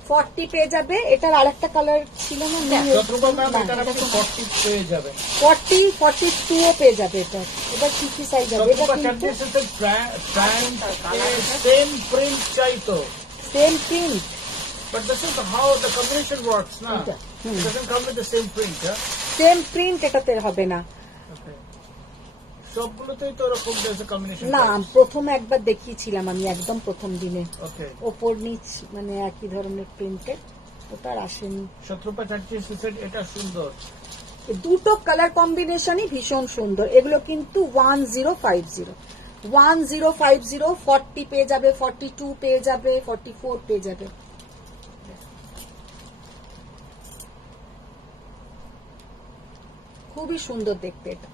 Forty পেয়ে যাবে। এটার আরেকটা কালার ছিল না, শত্রুপা ম্যাম এটার আপনি 40 পেয়ে যাবেন। 40, 42ও পেয়ে যাবে। এটা কি কি সাইজ হবে? এটা শত্রুপা কিন্তু চার্জেস প্যান্ট সেম প্রিন্ট চাই তো। Same print. But this is how the combination works, na? It doesn't come with the same print, yeah? Same print এটাতে হবে না। Okay. সবগুলোতেই তো এরকম there's a combination. না, প্রথম একবার দেখিয়েছিলাম আমি, একদম প্রথম দিনে, Okay. ওপর নিচ মানে একই ধরনের প্রিন্টের, ওটা আর আসেনি। শত্রুপা চার্জেস এটা সুন্দর। দুটো কালার কম্বিনেশনই ভীষণ সুন্দর। এগুলো কিন্তু 1050, 1050, 40 পেয়ে যাবে, 42 পেয়ে যাবে, 44 পেয়ে যাবে। খুবই সুন্দর দেখতে এটা।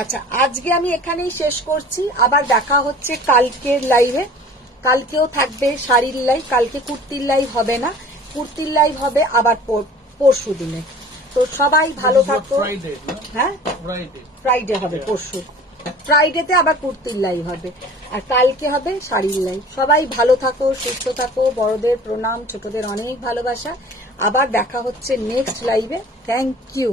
আচ্ছা, আজকে আমি এখানেই শেষ করছি, আবার দেখা হচ্ছে কালকের লাইভে। কালকেও থাকবে শাড়ির লাইভ, কালকে কুর্তির লাইভ হবে না, কুর্তির লাইভ হবে আবার পরশু দিনে। তো সবাই ভালো থাকো। Friday, no? হ্যাঁ, Friday. ফ্রাইডে হবে, পরশু ফ্রাইডেতে আবার কুর্তির লাইভ হবে, আর কালকে হবে শাড়ির লাইভ। সবাই ভালো থাকো, সুস্থ থাকো, বড়দের প্রণাম, ছোটদের অনেক ভালোবাসা। আবার দেখা হচ্ছে নেক্সট লাইভে। Thank you.